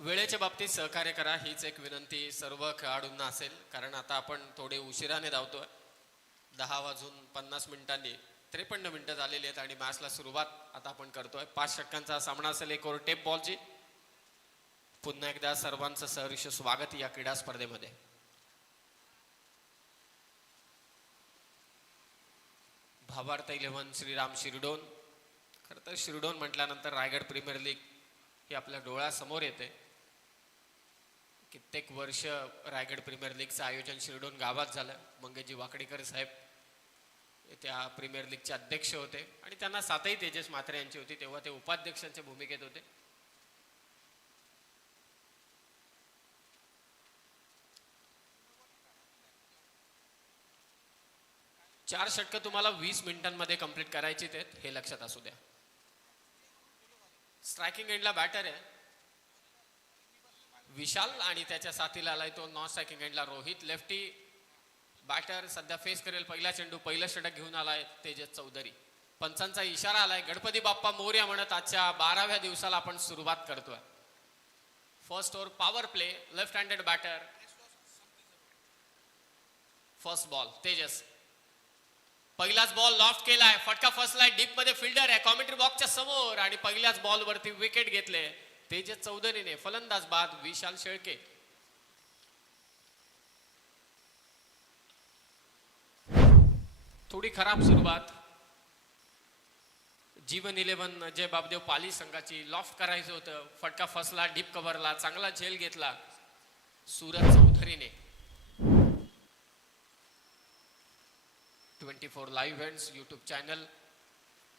वेळेच्या बाबतीत सहकार्य करा हीच एक विनंती सर्व खेळाडूंना असेल, कारण आता आपण थोडे उशिराने धावतोय. 10 वाजून 50 मिनिटांनी 53 मिनिटं झालेली आहेत आणि मॅचला सुरुवात आता आपण करतोय. 5 षटकांचा सामना असेल एक ओव्हर टेप बॉलची. पुन्हा एकदा सर्वांचं सहर्ष स्वागत या क्रीडा स्पर्धेमध्ये. भावार्थ 11 श्रीराम शिरडोन. खरं तर शिरडोन म्हटल्यानंतर रायगड प्रीमियर लीग ही आपल्या डोळ्यासमोर येते. कित्येक वर्ष रायगड प्रीमियर लीगचं आयोजन शिरडोन गावात झालं. मंगेशजी वाकडीकर साहेब त्या प्रीमियर लीगचे अध्यक्ष होते आणि त्यांना साथही तेजस म्हात्रे यांची होती, तेव्हा ते उपाध्यक्षांच्या भूमिकेत होते. चार षटकं तुम्हाला 20 मिनिटांमध्ये कंप्लीट करायची आहेत, हे लक्षात असू द्या. स्ट्रायकिंग एंडला बॅटर आहे विशाल आणि त्याच्या साथीला आलाय तो नॉन स्ट्रायकिंग एंडला रोहित. लेफ्टी बॅटर सध्या फेस करेल पहिला चेंडू. पहिलं षटक घेऊन आलाय तेजस चौधरी. पंचांचा इशारा आलाय. गणपती बाप्पा मोरया म्हणत आजच्या 12व्या दिवसाला आपण सुरुवात करतोय. First over power play. Left handed batter. First ball Tejas. पहिलाच बॉल लॉफ्ट केलाय. फटका फसलाय. डीप मध्ये फिल्डर आहे कॉमेंट्री बॉक्सच्या समोर आणि पहिल्याच बॉल वरती विकेट घेतले तेजस चौधरीने. फलंदाज बाद विशाल शेळके. थोडी खराब सुरुवात. जीवन 11 अजय बापदेव पाली संघाची. लॉफ्ट करायचं होतं, फटका फसला. डीप कव्हरला चांगला झेल घेतला सूरज चौधरीने. 24 लाईव्ह इव्हेंट्स यूट्यूब चॅनल,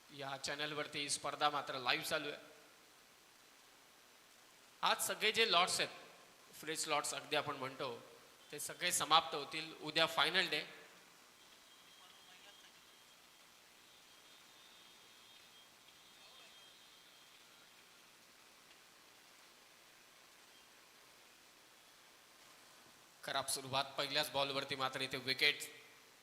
या चॅनलवरती स्पर्धा मात्र लाईव्ह चालू आहे. आज सगळे जे लॉट्स आहेत, फ्रीज लॉट्स अगदी आपण म्हणतो, ते सगळे समाप्त होतील. उद्या फायनल डे. खराब सुरुवात. पहिल्याच बॉलवरती मात्र इथे विकेट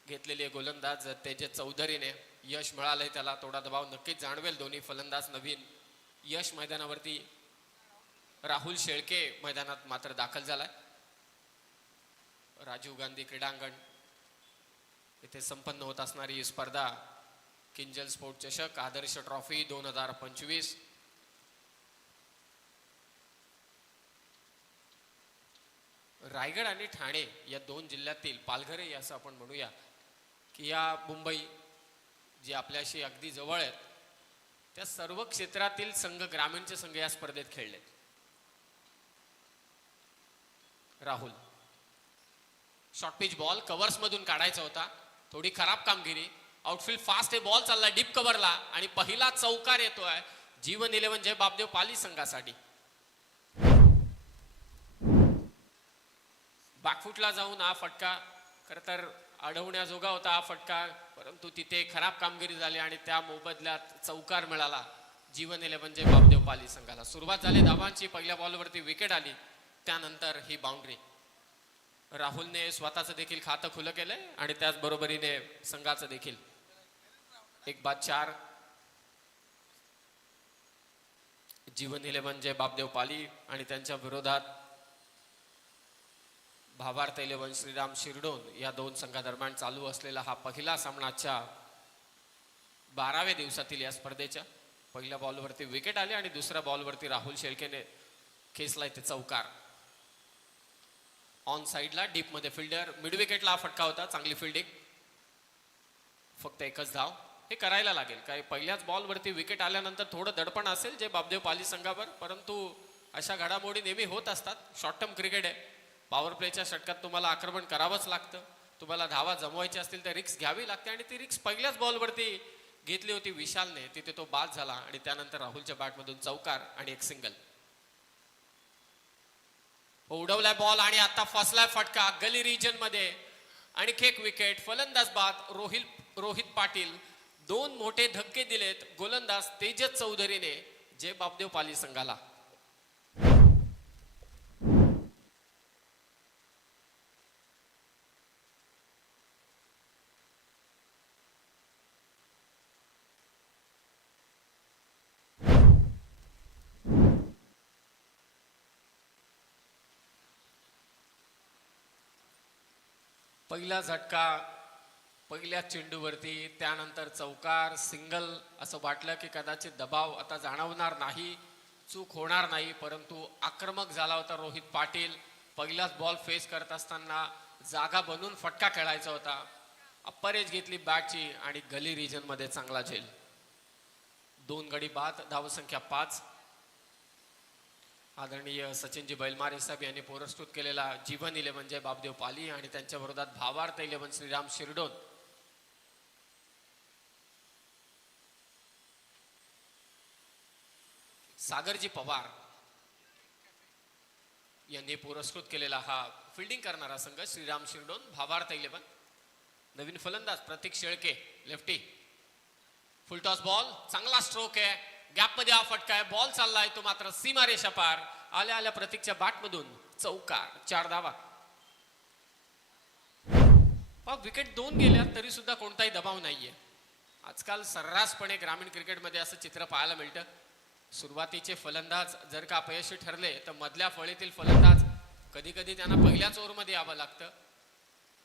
घेतलेली आहे गोलंदाज तेजस चौधरीने. यश मिळालंय त्याला. थोडा दबाव नक्कीच जाणवेल. दोन्ही फलंदाज नवीन. यश मैदानावरती. राहुल शेळके मैदानात मात्र दाखल झालाय. राजीव गांधी क्रीडांगण इथे संपन्न होत असणारी स्पर्धा किंजल स्पोर्ट चषक आदर्श ट्रॉफी 2025. रायगड आणि ठाणे या दोन जिल्ह्यातील पालघर असं आपण म्हणूया की या मुंबई जे आपल्याशी अगदी जवळ आहेत, त्या सर्व क्षेत्रातील संघ, ग्रामीणचे संघ या स्पर्धेत खेळलेत. Rahul short pitch ball covers मधून काढायचा होता. थोडी खराब कामगिरी. आउटफील्ड फास्ट आहे. बॉल चालला डीप कव्हरला आणि पहिला चौकार येतोय जीवन 11 जय बापदेव पाली संघासाठी. बॅकफुटला जाऊन हा फटका खरं तर अडवण्याजोगा होता हा फटका, परंतु तिथे खराब कामगिरी झाली आणि त्या मोबदल्यात चौकार मिळाला जीवन 11 जय बापदेव पाली संघाला. सुरुवात झाली धावांची. पहिल्या बॉलवरती विकेट आली, त्यानंतर ही बाउंड्री. राहुलने स्वतःचं देखील खातं खुलं केलंय आणि त्याचबरोबरीने संघाचं देखील. 1-4 जीवन 11 जय बापदेव पाली आणि त्यांच्या विरोधात भावार्थ 11 श्रीराम शिरडोन या दोन संघादरम्यान चालू असलेला हा पहिला सामनाच्या 12व्या दिवसातील या स्पर्धेच्या. पहिल्या बॉलवरती विकेट आली आणि दुसऱ्या बॉलवरती राहुल शेळकेने खेचला इथे चौकार. ऑन साइडला डीप मध्ये फिल्डर. मिड विकेटला हा फटका होता. चांगली फिल्डिंग. फक्त एकच धाव. हे करायला लागेल. काय पहिल्याच बॉलवरती विकेट आल्यानंतर थोडं दडपण असेल जे बापदेव पाली संघावर, परंतु अशा घडामोडी नेहमी होत असतात. शॉर्ट टर्म क्रिकेट आहे. पॉवर प्लेच्या षटकात तुम्हाला आक्रमण करावंच लागतं. तुम्हाला धावा जमवायची असतील तर रिक्स घ्यावी लागते आणि ती रिक्स पहिल्याच बॉलवरती घेतली होती विशालने. तिथे तो बाद झाला आणि त्यानंतर राहुलच्या बॅटमधून चौकार आणि एक सिंगल. उडवलाय बॉल आणि आता फसलाय फटका गली रिजन मध्ये आणि एक विकेट. फलंदाज बाद रोहित पाटील. दोन मोठे धक्के दिलेत गोलंदाज तेजस चौधरीने जय बापदेव पाली संघाला. पहिला झटका पहिल्या चेंडूवरती, त्यानंतर चौकार सिंगल असं वाटलं की कदाचित दबाव आता जाणवणार नाही, चूक होणार नाही, परंतु आक्रमक झाला होता रोहित पाटील. पहिलाच बॉल फेस करत असताना जागा बनून फटका खेळायचा होता. अप्पर एज घेतली बॅटची आणि गली रिजन मध्ये चांगला झेल. 2 गडी बाद, धावसंख्या 5. आदरणीय सचिनजी बैलमारे साहेब यांनी पुरस्कृत केलेला जीवन 11 जय बापदेव पाली आणि त्यांच्या विरोधात भावार्थ 11 श्रीराम शिरडोन. सागरजी पवार यांनी पुरस्कृत केलेला हा फिल्डिंग करणारा संघ श्रीराम शिरडोन, भावार्थ 11. नवीन फलंदाज Prateek Shelke lefty. Full toss ball, चांगला स्ट्रोक आहे, गॅप मध्ये हा फटका आहे, बॉल चाललाय तो मात्र सीमारेषा पार. आल्या आल्या प्रतीकच्या बॅटमधून चौकार, 4 धावा. विकेट 2 गेल्या तरी सुद्धा कोणताही दबाव नाहीये. आजकाल सर्रासपणे ग्रामीण क्रिकेटमध्ये असं चित्र पाहायला मिळतं. सुरुवातीचे फलंदाज जर का अपयशी ठरले तर मधल्या फळीतील फलंदाज कधी कधी त्यांना पहिल्याच ओव्हरमध्ये यावं लागतं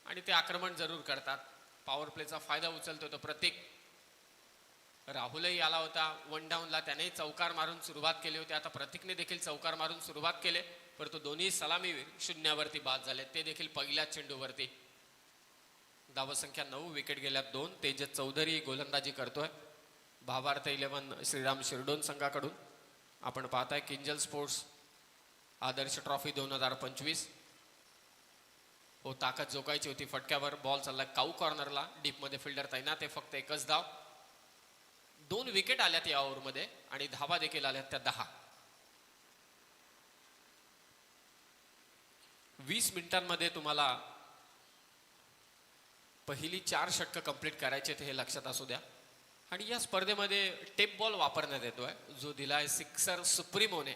आणि ते आक्रमण जरूर करतात. पॉवर प्लेचा फायदा उचलतो तो प्रतीक. राहुलही आला होता 1 डाऊनला, त्याने चौकार मारून सुरुवात केली होती. आता प्रतीकने देखील चौकार मारून सुरुवात केली, परंतु दोन्ही सलामीवीर शून्यावरती बाद झाले, ते देखील पहिल्या चेंडूवरती. धावसंख्या 9, विकेट गेल्या 2. तेजस चौधरी गोलंदाजी करतोय भावार्थ 11 श्रीराम शिरडोन संघाकडून. आपण पाहताय किंजल स्पोर्ट्स आदर्श ट्रॉफी 2025. हो, ताकद जोकायची होती फटक्यावर. बॉल चालला काऊ कॉर्नरला, डीप मध्ये फिल्डर तैनात आहे. फक्त एकच धाव. 2 विकेट आल्यात या ओव्हरमध्ये आणि धावा देखील आल्यात त्या 10. 20 मिनिटांमध्ये तुम्हाला पहिली 4 षटकं कंप्लीट करायचे हे लक्षात असू द्या. आणि या स्पर्धेमध्ये टेप बॉल वापरण्यात येतोय, जो दिलाय सिक्सर सुप्रीमोने.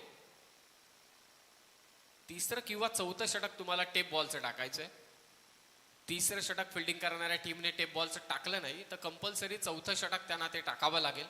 3रं किंवा 4थं षटक तुम्हाला टेप बॉलचं टाकायचंय. 3रं षटक फिल्डिंग करणाऱ्या टीमने टेप बॉलचं टाकलं नाही तर कंपल्सरी 4थं षटक त्यांना ते टाकावं लागेल.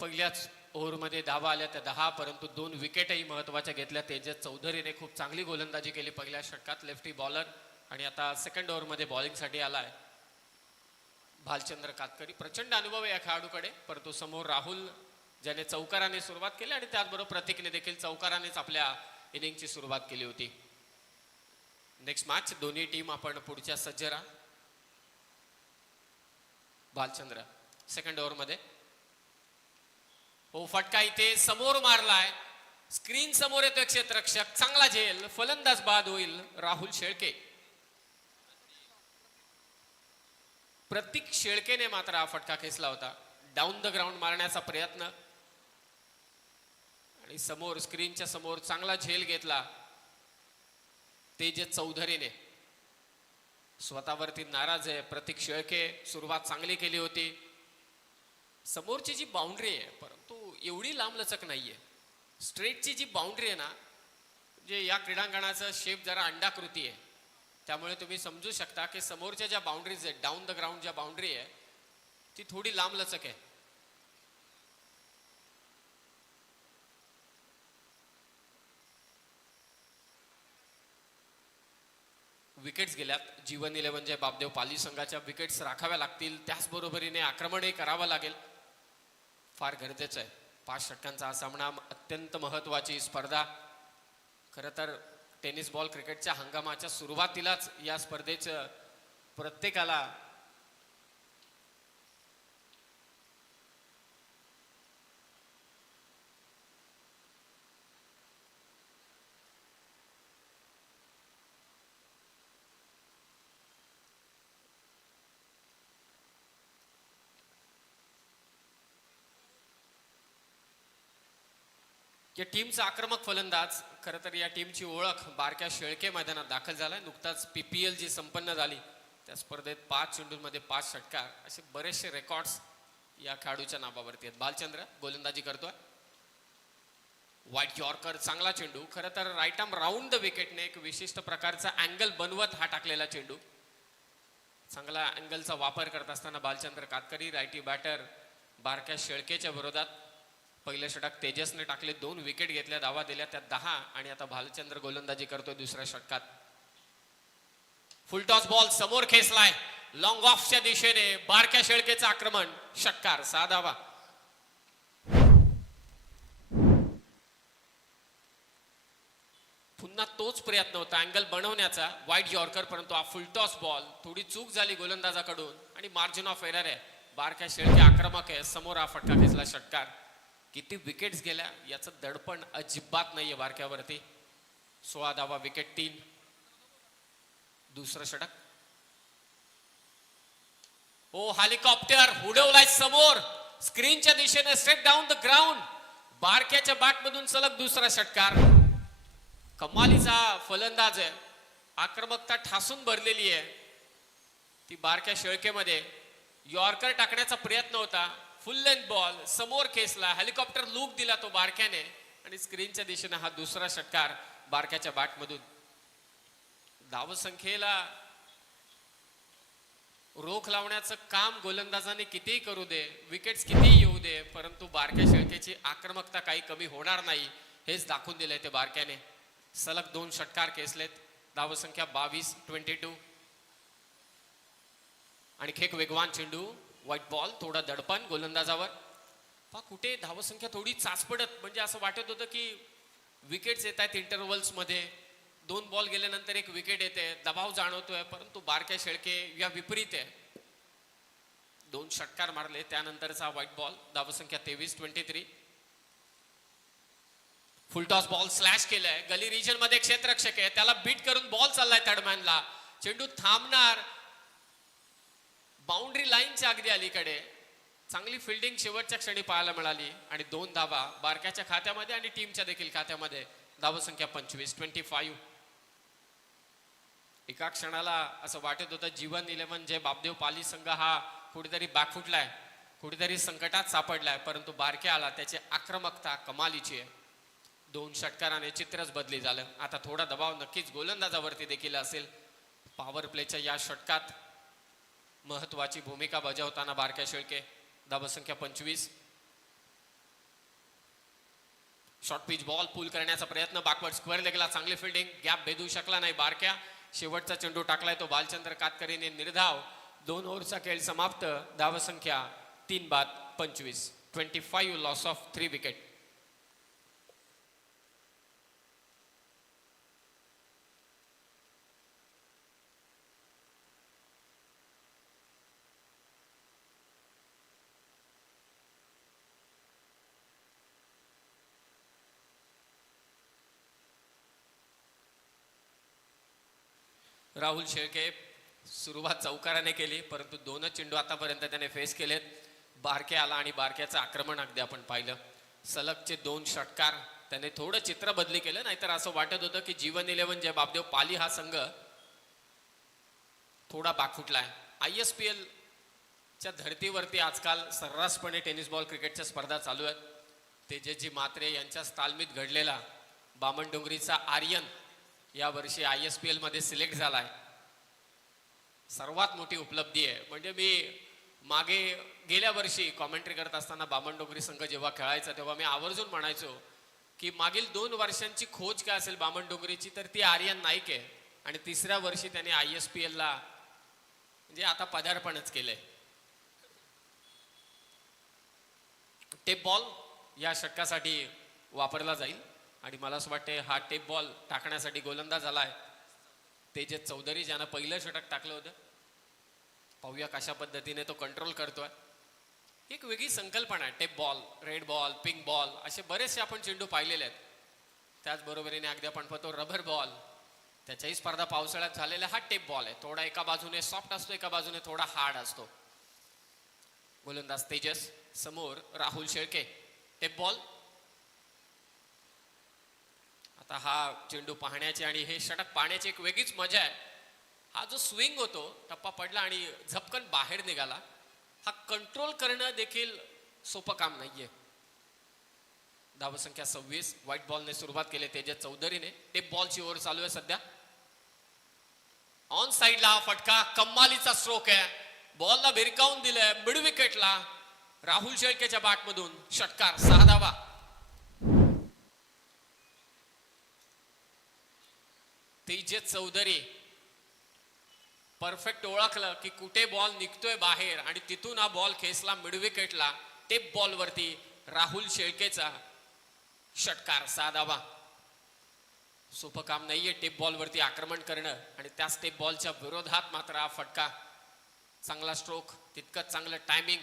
पहिल्याच ओव्हरमध्ये धावा आल्या त्या 10, परंतु 2 विकेटही महत्वाच्या घेतल्या. तेजस चौधरीने खूप चांगली गोलंदाजी केली पहिल्या षटकात, लेफ्टी बॉलर. आणि आता सेकंड ओव्हरमध्ये बॉलिंगसाठी आलाय भालचंद्र कातकरी. प्रचंड अनुभव आहे या खेळाडूकडे, परंतु समोर राहुल ज्याने चौकाराने सुरुवात केली आणि त्याचबरोबर प्रतीकने देखील चौकारानेच आपल्या इनिंगची सुरुवात केली होती. नेक्स्ट मॅच दोन्ही टीम आपण पुढच्या सज्ज राहा. भालचंद्र सेकंड ओव्हरमध्ये. हो, फटका इथे समोर मारलाय, स्क्रीन समोर येतोय क्षेत्ररक्षक, चांगला झेल, फलंदाज बाद होईल राहुल शेळके. प्रतीक शेळकेने मात्र हा फटका खेचला होता. डाऊन द ग्राउंड मारण्याचा प्रयत्न आणि समोर स्क्रीनच्या समोर चांगला झेल घेतला तेजस चौधरीने. स्वतःवरती नाराज आहे प्रतीक शेळके. सुरुवात चांगली केली होती. समोरची जी बाउंड्री आहे परंतु एवढी लांब लचक नाहीये. स्ट्रेटची जी बाउंड्री आहे ना, जे या क्रीडांगणाचं शेप जरा अंडाकृती आहे, त्यामुळे तुम्ही समजू शकता की समोरच्या ज्या बाउंड्रीज आहेत, डाऊन द ग्राउंड ज्या बाउंड्री आहे ती थोडी लांब लचक आहे. विकेट्स गेल्यात. जीवन 11 जय बापदेव पाली संघाच्या विकेट्स राखाव्या लागतील, त्याचबरोबरीने आक्रमणही करावं लागेल, फार गरजेचं आहे. 5 षटकांचा हा सामना, अत्यंत महत्वाची स्पर्धा. खरं तर टेनिस बॉल क्रिकेटच्या हंगामाच्या सुरुवातीलाच या स्पर्धेचं प्रत्येकाला या टीमचा आक्रमक फलंदाज. खरं तर या टीमची ओळख बारक्या शेळके मैदानात दाखल झालाय. नुकताच PPL जी संपन्न झाली त्या स्पर्धेत 5 चेंडूंमध्ये 5 षटकार असे बरेचसे रेकॉर्ड्स या खेळाडूच्या नावावरती आहेत. बालचंद्र गोलंदाजी करतोय. व्हाईट यॉर्कर, चांगला चेंडू. खरं तर राईट आर्म राऊंड द विकेटने एक विशिष्ट प्रकारचा अँगल बनवत हा टाकलेला चेंडू. चांगला अँगलचा वापर करत असताना बालचंद्र कातकरी रायटी बॅटर बारक्या शेळकेच्या विरोधात. पहिले षटक तेजसने टाकले, 2 विकेट घेतल्या, धावा दिल्या त्यात 10 आणि आता बालचंद्र गोलंदाजी करतोय दुसऱ्या षटकात. फुलटॉस बॉल समोर खेचलाय लॉंग ऑफच्या दिशेने. बारक्या शेळकेचं आक्रमण, षटकार, 6 धावा. पुन्हा तोच प्रयत्न होता अँगल बनवण्याचा व्हाईट यॉर्कर, परंतु हा फुलटॉस बॉल थोडी चूक झाली गोलंदाजाकडून आणि मार्जिन ऑफ एरर आहे. बारक्या शेळके आक्रमक आहे. समोर हा फटका खेचला, षटकार. किती विकेट्स गेल्या याचं दडपण अजिबात नाहीये बारक्यावरती. 16 धावा, विकेट 3. दुसरं षटक. ओ, हेलिकॉप्टर उडवलाय समोर स्क्रीनच्या दिशेने, स्ट्रेट डाऊन द ग्राउंड. बारक्याच्या बॅटमधून सलग दुसरा षटकार. कमालीचा फलंदाज आहे. आक्रमकता ठासून भरलेली आहे ती बारक्या शेळकेमध्ये. यॉर्कर टाकण्याचा प्रयत्न होता, फुल लेंथ बॉल समोर खेचला, हेलिकॉप्टर लूक दिला तो बारक्याने आणि स्क्रीनच्या दिशेने हा दुसरा षटकार बारक्याच्या बॅटमधून. धावसंख्येला रोख लावण्याचं काम गोलंदाजाने कितीही करू दे, विकेट्स कितीही येऊ दे, परंतु बारक्या शेळकेची आक्रमकता काही कमी होणार नाही हेच दाखवून दिलंय ते बारक्याने. सलग 2 षटकार खेचलेत. धावसंख्या 22-22. आणखी एक वेगवान चेंडू, व्हाईट बॉल, थोडा दडपण गोलंदाजावर. पहा कुठे धावसंख्या थोडी चाचपडत, म्हणजे असं वाटत होतं की विकेट्स येत आहेत इंटरव्हल्स मध्ये. 2 बॉल गेल्यानंतर 1 विकेट येते, दबाव जाणवतोय, परंतु बारक्या शेळके या विपरीत आहे. 2 षटकार मारले त्यानंतरचा व्हाईट बॉल. धावसंख्या 23-23. फुलटॉस बॉल स्लॅश केलाय. गली रिजन मध्ये क्षेत्ररक्षक आहे, त्याला बीट करून बॉल चाललाय थर्डमॅनला. चेंडू थांबणार बाउंड्री लाईनच्या अगदी अलीकडे. चांगली फिल्डिंग शेवटच्या क्षणी पाहायला मिळाली आणि 2 धावा बारक्याच्या खात्यामध्ये आणि टीमच्या देखील खात्यामध्ये. धावसंख्या 25-25. एका क्षणाला असं वाटत होतं जीवन 11 जे बापदेव पाली संघ हा कुठेतरी बॅकफुटलाय, कुठेतरी संकटात सापडलाय, परंतु बारक्या आला, त्याची आक्रमकता कमालीची आहे. 2 षटकाराने चित्रच बदली झालं. आता थोडा दबाव नक्कीच गोलंदाजावरती देखील असेल. पॉवर प्लेच्या या षटकात महत्वाची भूमिका बजावताना बारक्या शेळके. धावसंख्या 25. शॉर्ट पिच बॉल पुल करण्याचा प्रयत्न, बॅकवर्ड स्क्वेअर लेगला चांगली फिल्डिंग, गॅप भेदू शकला नाही बारक्या. शेवटचा चेंडू टाकलाय तो बालचंद्र कातकरीने, निर्धाव. 2 ओव्हरचा खेळ समाप्त. धावसंख्या 3-25. 25 loss of 3 wicket. Rahul Shelke सुरुवात चौकाराने केली, परंतु 2च चेंडू आतापर्यंत त्याने फेस केलेत. बारके आला आणि बारक्याचं आक्रमण अगदी आपण पाहिलं. सलगचे 2 षटकार त्याने थोडं चित्र बदली केलं, नाहीतर असं वाटत होतं की जीवन 11 जे बापदेव पाली हा संघ थोडा बाकफुटलाय. ISPL च्या धर्तीवरती आजकाल सर्रासपणे टेनिस बॉल क्रिकेटच्या स्पर्धा चालू आहेत. तेजस्वी मात्रे यांच्या तालमीत घडलेला बामणडोंगरीचा आर्यन या वर्षी ISPL मध्ये सिलेक्ट झालाय. सर्वात मोठी उपलब्धी आहे. म्हणजे मी मागे गेल्या वर्षी कॉमेंट्री करत असताना बामणडोंगरी संघ जेव्हा खेळायचा तेव्हा मी आवर्जून म्हणायचो की मागील 2 वर्षांची खोज काय असेल बामणडोंगरीची, तर ती आर्यन नाईक आहे. आणि 3ऱ्या वर्षी त्याने ISPL ला म्हणजे आता पदार्पणच केलंय. टेप बॉल या षटकासाठी वापरला जाईल आणि मला असं वाटतं हा टेप बॉल टाकण्यासाठी गोलंदाज आलाय तेजस चौधरी, ज्यानं पहिलं षटक टाकलं होतं. पाहूया कशा पद्धतीने तो कंट्रोल करतोय. एक वेगळी संकल्पना आहे tape ball, red ball, pink ball, असे बरेचसे आपण चेंडू पाहिलेले आहेत. त्याचबरोबरीने अगदी आपण पाहतो रबर बॉल, त्याच्याही स्पर्धा पावसाळ्यात झालेला हा टेप बॉल आहे. थोडा एका बाजूने सॉफ्ट असतो, एका बाजूने थोडा हार्ड असतो. गोलंदाज तेजस, समोर राहुल शेळके. टेप बॉल आता हा चेंडू पाहण्याची आणि हे षटक पाहण्याची एक वेगळीच मजा आहे. हा जो स्विंग होतो, टप्पा पडला आणि झपकन बाहेर निघाला, हा कंट्रोल करणं देखील सोपं काम नाहीये. धावसंख्या 26. व्हाईट बॉलने सुरुवात केली तेजस चौधरीने. टेप बॉलची ओव्हर चालू आहे सध्या. ऑन साइडला हा फटका, कम्मालीचा स्ट्रोक आहे. बॉलला भिरकावून दिलंय मिड विकेटला. राहुल शेळकेच्या बॅटमधून षटकार, 6 धावा. तेजस चौधरी परफेक्ट ओळखलं की कुठे बॉल निघतोय बाहेर आणि तिथून हा बॉल खेचला मिड विकेटला. टेप बॉल वरती राहुल शेळकेचा षटकार, 6 धावा. सोपं काम नाहीये टेप बॉल वरती आक्रमण करणं आणि त्याच टेप बॉलच्या विरोधात मात्र हा फटका. चांगला स्ट्रोक, तितकंच चांगलं टायमिंग.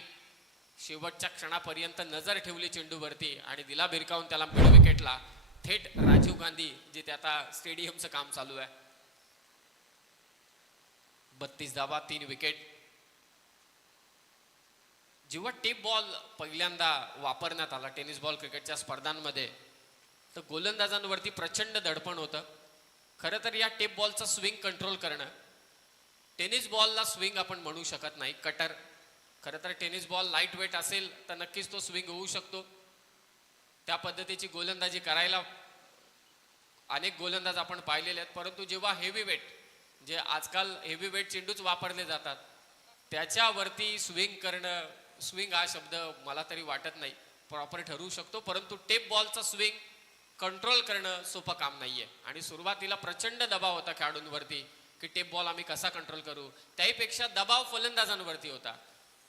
शेवटच्या क्षणापर्यंत नजर ठेवली चेंडूवरती आणि दिला भिरकावून त्याला मिड विकेटला. थेट राजीव गांधी जिथे आता स्टेडियमचं काम चालू आहे. 32 धावा, 3 विकेट. जेव्हा टेप बॉल पहिल्यांदा वापरण्यात आला टेनिस बॉल क्रिकेटच्या स्पर्धांमध्ये, तर गोलंदाजांवरती प्रचंड दडपण होतं. खरं तर या टेप बॉलचा स्विंग कंट्रोल करणं, टेनिस बॉलला स्विंग आपण म्हणू शकत नाही, कटर. खरं तर टेनिस बॉल लाईट वेट असेल तर नक्कीच तो स्विंग होऊ शकतो. त्या पद्धतीची गोलंदाजी करायला अनेक गोलंदाज आपण पाहिलेले आहेत. परंतु जेव्हा हेवी वेट, जे आजकाल हेवी वेट चेंडूच वापरले जातात, त्याच्यावरती स्विंग करणं, स्विंग हा शब्द मला तरी वाटत नाही प्रॉपर ठरू शकतो. परंतु टेप बॉलचा स्विंग कंट्रोल करणं सोपं काम नाहीये. आणि सुरुवातीला प्रचंड दबाव होता खेळाडूंवरती की टेप बॉल आम्ही कसा कंट्रोल करू. त्याहीपेक्षा दबाव फलंदाजांवरती होता.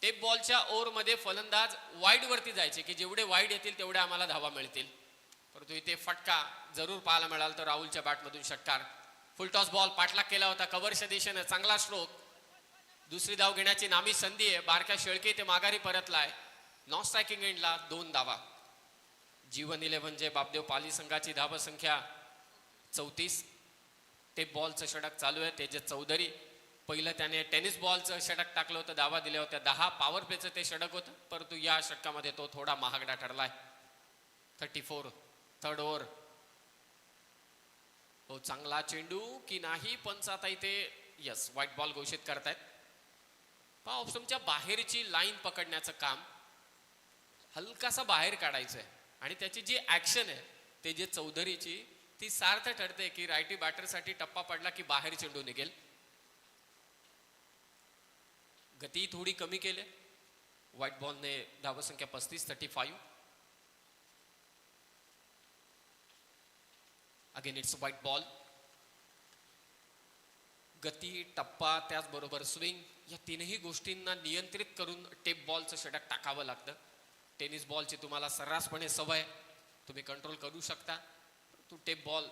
टेप बॉलच्या ओव्हरमध्ये फलंदाज वाईड वरती जायचे की जेवढे वाईड येतील तेवढे आम्हाला धावा मिळतील. परंतु इथे फटका जरूर पाहायला मिळाला. तर राहुलच्या बॅटमधून षटकार. फुलटॉस बॉल पाठलाग केला होता कव्हरच्या दिशेने. चांगला स्ट्रोक. दुसरी धाव घेण्याची नामी संधी आहे. बारक्या शेळके ते माघारी परतलाय. नॉन स्ट्रायकिंग एंडला 2 धावा. जीवन 11 जे बापदेव पाली संघाची धावसंख्या 34. टेप बॉलचं षटक चालू आहे. तेजस चौधरी पहिलं त्याने टेनिस बॉलचं षटक टाकलं होतं, धावा दिल्या होत्या 10. पॉवर प्लेचं ते षटक होतं, परंतु या षटकामध्ये तो थोडा महागडा ठरलाय. 34, थर्ड ओव्हर. हो, चांगला चेंडू की नाही, पंच आता इथे यस व्हाईट बॉल घोषित करतायत. पहा, ऑप्शनच्या बाहेरची लाईन पकडण्याचं काम हलकासा बाहेर काढायचं आहे आणि त्याची जी ऍक्शन आहे तेजस चौधरीची, ती सार्थ ठरते की रायटी बॅटरसाठी टप्पा पडला की बाहेर चेंडू निघेल. गती थोडी कमी केले. व्हाईट बॉलने धावसंख्या 35, 35. Again it's white ball. गती, टप्पा, त्याचबरोबर स्विंग, या तीनही गोष्टींना नियंत्रित करून टेप बॉलचं षटक टाकावं लागतं. टेनिस बॉलची तुम्हाला सर्रासपणे सवय, तुम्ही कंट्रोल करू शकता. तो टेप बॉल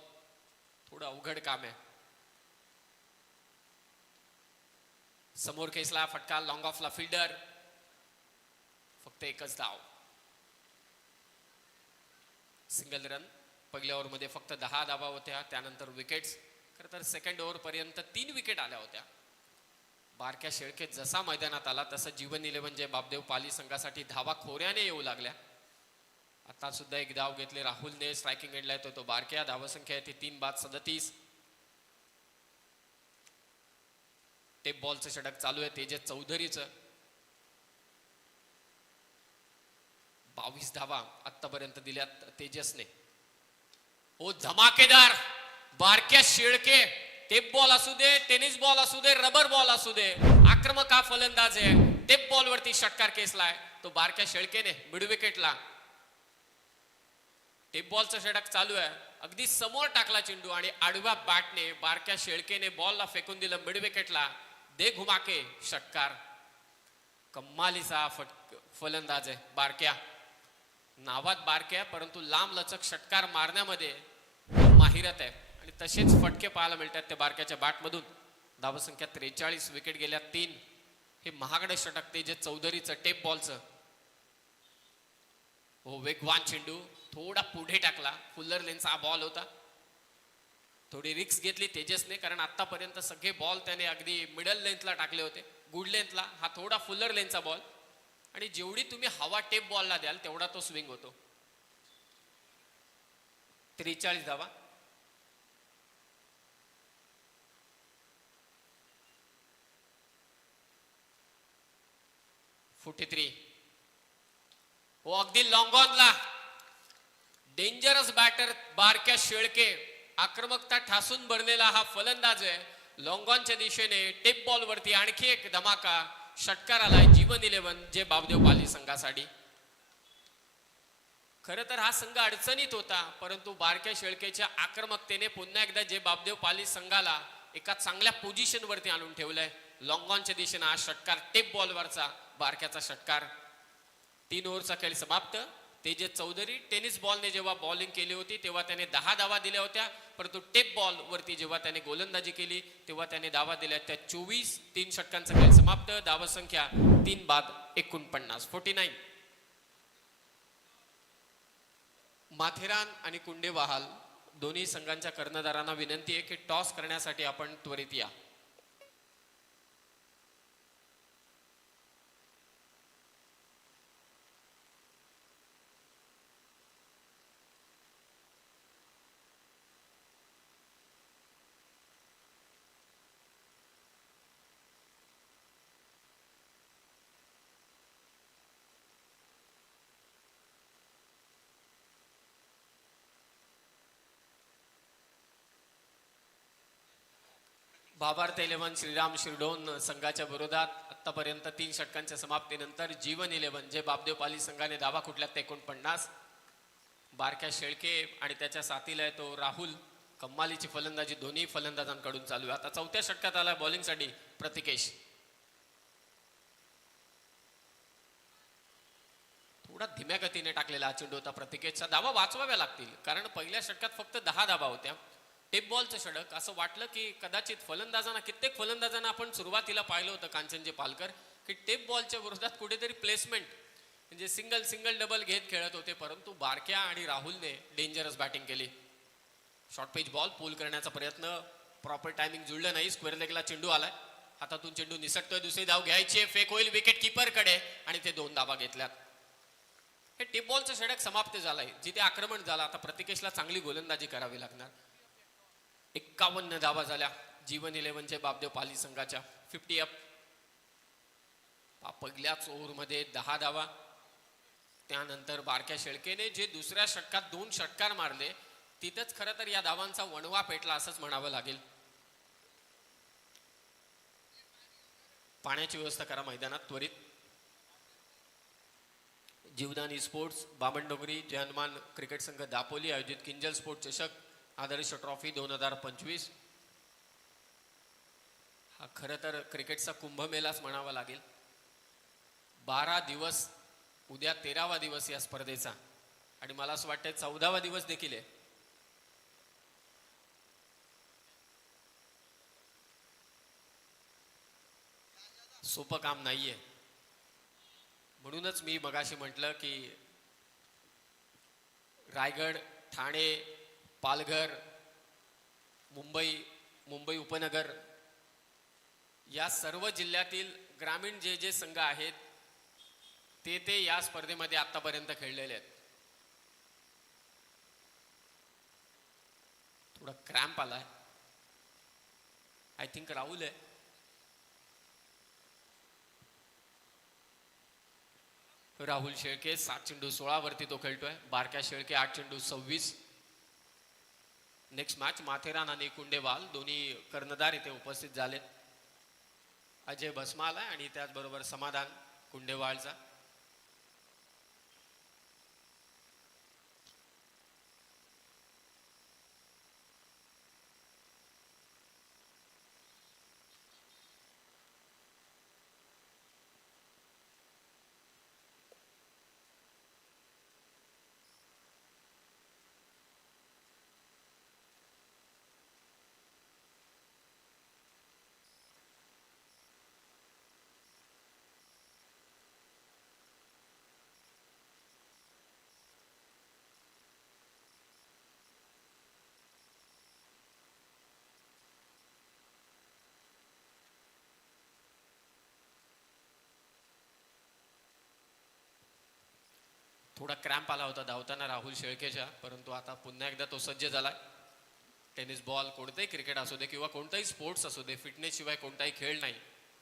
थोडं अवघड काम आहे. समोर खेचला फटका, लॉंग ऑफला फिल्डर. फक्त एकच धाव. Single run. पहिल्या ओव्हरमध्ये फक्त 10 धावा होत्या, त्यानंतर विकेट्स. खरं तर सेकंड ओव्हर पर्यंत 3 विकेट आल्या होत्या. बारक्या शेळके जसा मैदानात आला तसं जीवन 11 जे बापदेव पाली संघासाठी धावा खोऱ्याने येऊ लागल्या. आता सुद्धा एक धाव घेतली राहुलने. स्ट्रायकिंग एंडला येतो तो बारक्या. धावसंख्या आहे ती 3 बाद 37. टेप बॉलचं षटक चालू आहे तेजस चौधरीचं. 22 धावा आतापर्यंत दिल्यात तेजसने. हो, धमाकेदार. बारक्या शेळके, टेप बॉल असू दे, टेनिस बॉल असू दे, रबर बॉल असू दे, आक्रमक हा फलंदाज आहे. टेप बॉल वरती षटकार केसलाय तो बारक्या शेळकेने मिड विकेटला. टेप बॉलचं षटक चालू आहे. अगदी समोर टाकला चेंडू आणि आडव्या बॅटने बारक्या शेळकेने बॉलला फेकून दिलं मिड विकेटला. दे घुमाके, षटकार. कम्मालीचा फलंदाज आहे बारक्या. नावात बारक्या, परंतु लांब लचक षटकार मारण्यामध्ये माहिरत आहे आणि तसेच फटके पाहायला मिळतात त्या बारक्याच्या बॅटमधून. धावसंख्या 43. विकेट गेल्या 3. हे महागडे षटक तेजस चौधरीचं टेप बॉलचं. हो, वेगवान चेंडू थोडा पुढे टाकला. फुल्लर लेनचा हा बॉल होता. थोडी रिक्स घेतली तेजसने, कारण आतापर्यंत सगळे बॉल त्याने अगदी मिडल लेंथला टाकले होते. गुड लेंथला. हा थोडा फुल्लर लेनचा बॉल आणि जेवढी तुम्ही हवा टेप बॉलला द्याल तेवढा तो स्विंग होतो. 43 धावा. 43. हो अगदी लॉंग ऑनला डेंजरस बॅटर बारक्या शेळके, आक्रमकता ठासून भरलेला हा फलंदाज आहे. लॉंग ऑनच्या दिशेने टेप बॉल वरती आणखी एक धमाका षटकार आलाय जीवन 11 जे बाबदेव पाली संघासाठी. खरं तर हा संघ अडचणीत होता, परंतु बारक्या शेळकेच्या आक्रमकतेने पुन्हा एकदा जे बाबदेव पाली संघाला एका चांगल्या पोझिशन वरती आणून ठेवलंय. लॉंग ऑनच्या दिशेने हा षटकार टेप बॉलवरचा बारक्याचा षटकार. 3 ओव्हरचा खेळ समाप्त. तेजस चौधरी टेनिस बॉलने जेव्हा बॉलिंग केली होती तेव्हा त्याने 10 धावा दिल्या होत्या, परंतु टेप बॉल वरती जेव्हा त्याने गोलंदाजी केली तेव्हा त्याने धावा दिल्या त्या 24. 3 षटकांचा खेळ समाप्त. धावा संख्या 3 बाद 49. 49. माथेरान आणि कुंडेवाहाल दोन्ही संघांच्या कर्णधारांना विनंती आहे की टॉस करण्यासाठी आपण त्वरित या. भावार्थ 11 श्रीराम शिरडोन संघाच्या विरोधात आतापर्यंत 3 षटकांच्या समाप्तीनंतर जीवन 11 जे बाबदेव पाली संघाने धावा कुठल्यात 49. बारक्या शेळके आणि त्याच्या साथीला आहे तो राहुल. कम्मालीची फलंदाजी दोन्ही फलंदाजांकडून चालू आहे. आता 4थ्या षटकात आला बॉलिंगसाठी प्रतिकेश. थोडा धीम्या गतीने टाकलेला हा चेंडू होता प्रतिकेशचा. धावा वाचवाव्या लागतील कारण पहिल्या षटकात फक्त 10 धावा होत्या. टेप बॉलचं षटक असं वाटलं की कदाचित फलंदाजांना कित्येक फलंदाजांना आपण सुरुवातीला पाहिलं होतं कांचनजी पालकर की टेप बॉलच्या विरोधात कुठेतरी प्लेसमेंट म्हणजे सिंगल डबल घेत खेळत होते, परंतु बारक्या आणि राहुलने डेंजरस बॅटिंग केली. शॉर्ट पिच बॉल पूल करण्याचा प्रयत्न, प्रॉपर टायमिंग जुळलं नाही. स्क्वेअर लेगला चेंडू आलाय, हातातून चेंडू निसटतोय. दुसरी धाव घ्यायची, फेक होईल विकेट कीपरकडे आणि ते 2 धावा घेतल्यात. हे टेप बॉलचं षटक समाप्त झालंय. जिथे आक्रमण झालं आता प्रतिकेशला चांगली गोलंदाजी करावी लागणार. 51 धावा झाल्या जीवन 11 बाबदेव पाली संघाच्या. 50 अप. पहिल्याच ओव्हरमध्ये 10 धावा. त्यानंतर बारक्या शेळकेने जे दुसऱ्या षटकात 2 षटकार मारले तिथंच खरं तर या धावांचा वणवा पेटला असंच म्हणावं लागेल. पाण्याची व्यवस्था करा मैदानात त्वरित. जीवदानी स्पोर्ट्स बामणडोंगरी जय हनुमान क्रिकेट संघ दापोली आयोजित किंजल स्पोर्ट चषक आदर्श ट्रॉफी 2025 हा खरं तर क्रिकेटचा कुंभमेलाच म्हणावा लागेल. 12 दिवस, उद्या 13वा दिवस या स्पर्धेचा आणि मला असं वाटतंय 14वा दिवस देखील आहे. सोपं काम नाहीये. म्हणूनच मी मगाशी म्हटलं की रायगड, ठाणे, पालघर, मुंबई उपनगर या सर्व जिल्ह्यातील ग्रामीण जे संघ आहेत ते या स्पर्धेमध्ये आतापर्यंत खेळलेले आहेत. थोडा क्रॅम्प आलाय. आय थिंक राहुल आहे. राहुल शेळके 7 चेंडू 16 वरती तो खेळतोय. बारक्या शेळके 8 चेंडू 26. नेक्स्ट मॅच माथेरान आणि कुंडेवाल दोन्ही कर्णधार इथे उपस्थित झालेत. अजय भस्माल आहे आणि त्याचबरोबर समाधान कुंडेवालचा. थोडा क्रॅम्प आला होता धावताना राहुल शेळकेच्या, परंतु आता पुन्हा एकदा तो सज्ज झालाय. टेनिस बॉल कोणताही क्रिकेट असू दे किंवा कोणताही स्पोर्ट्स असू दे, फिटनेस शिवाय कोणताही खेळ नाही.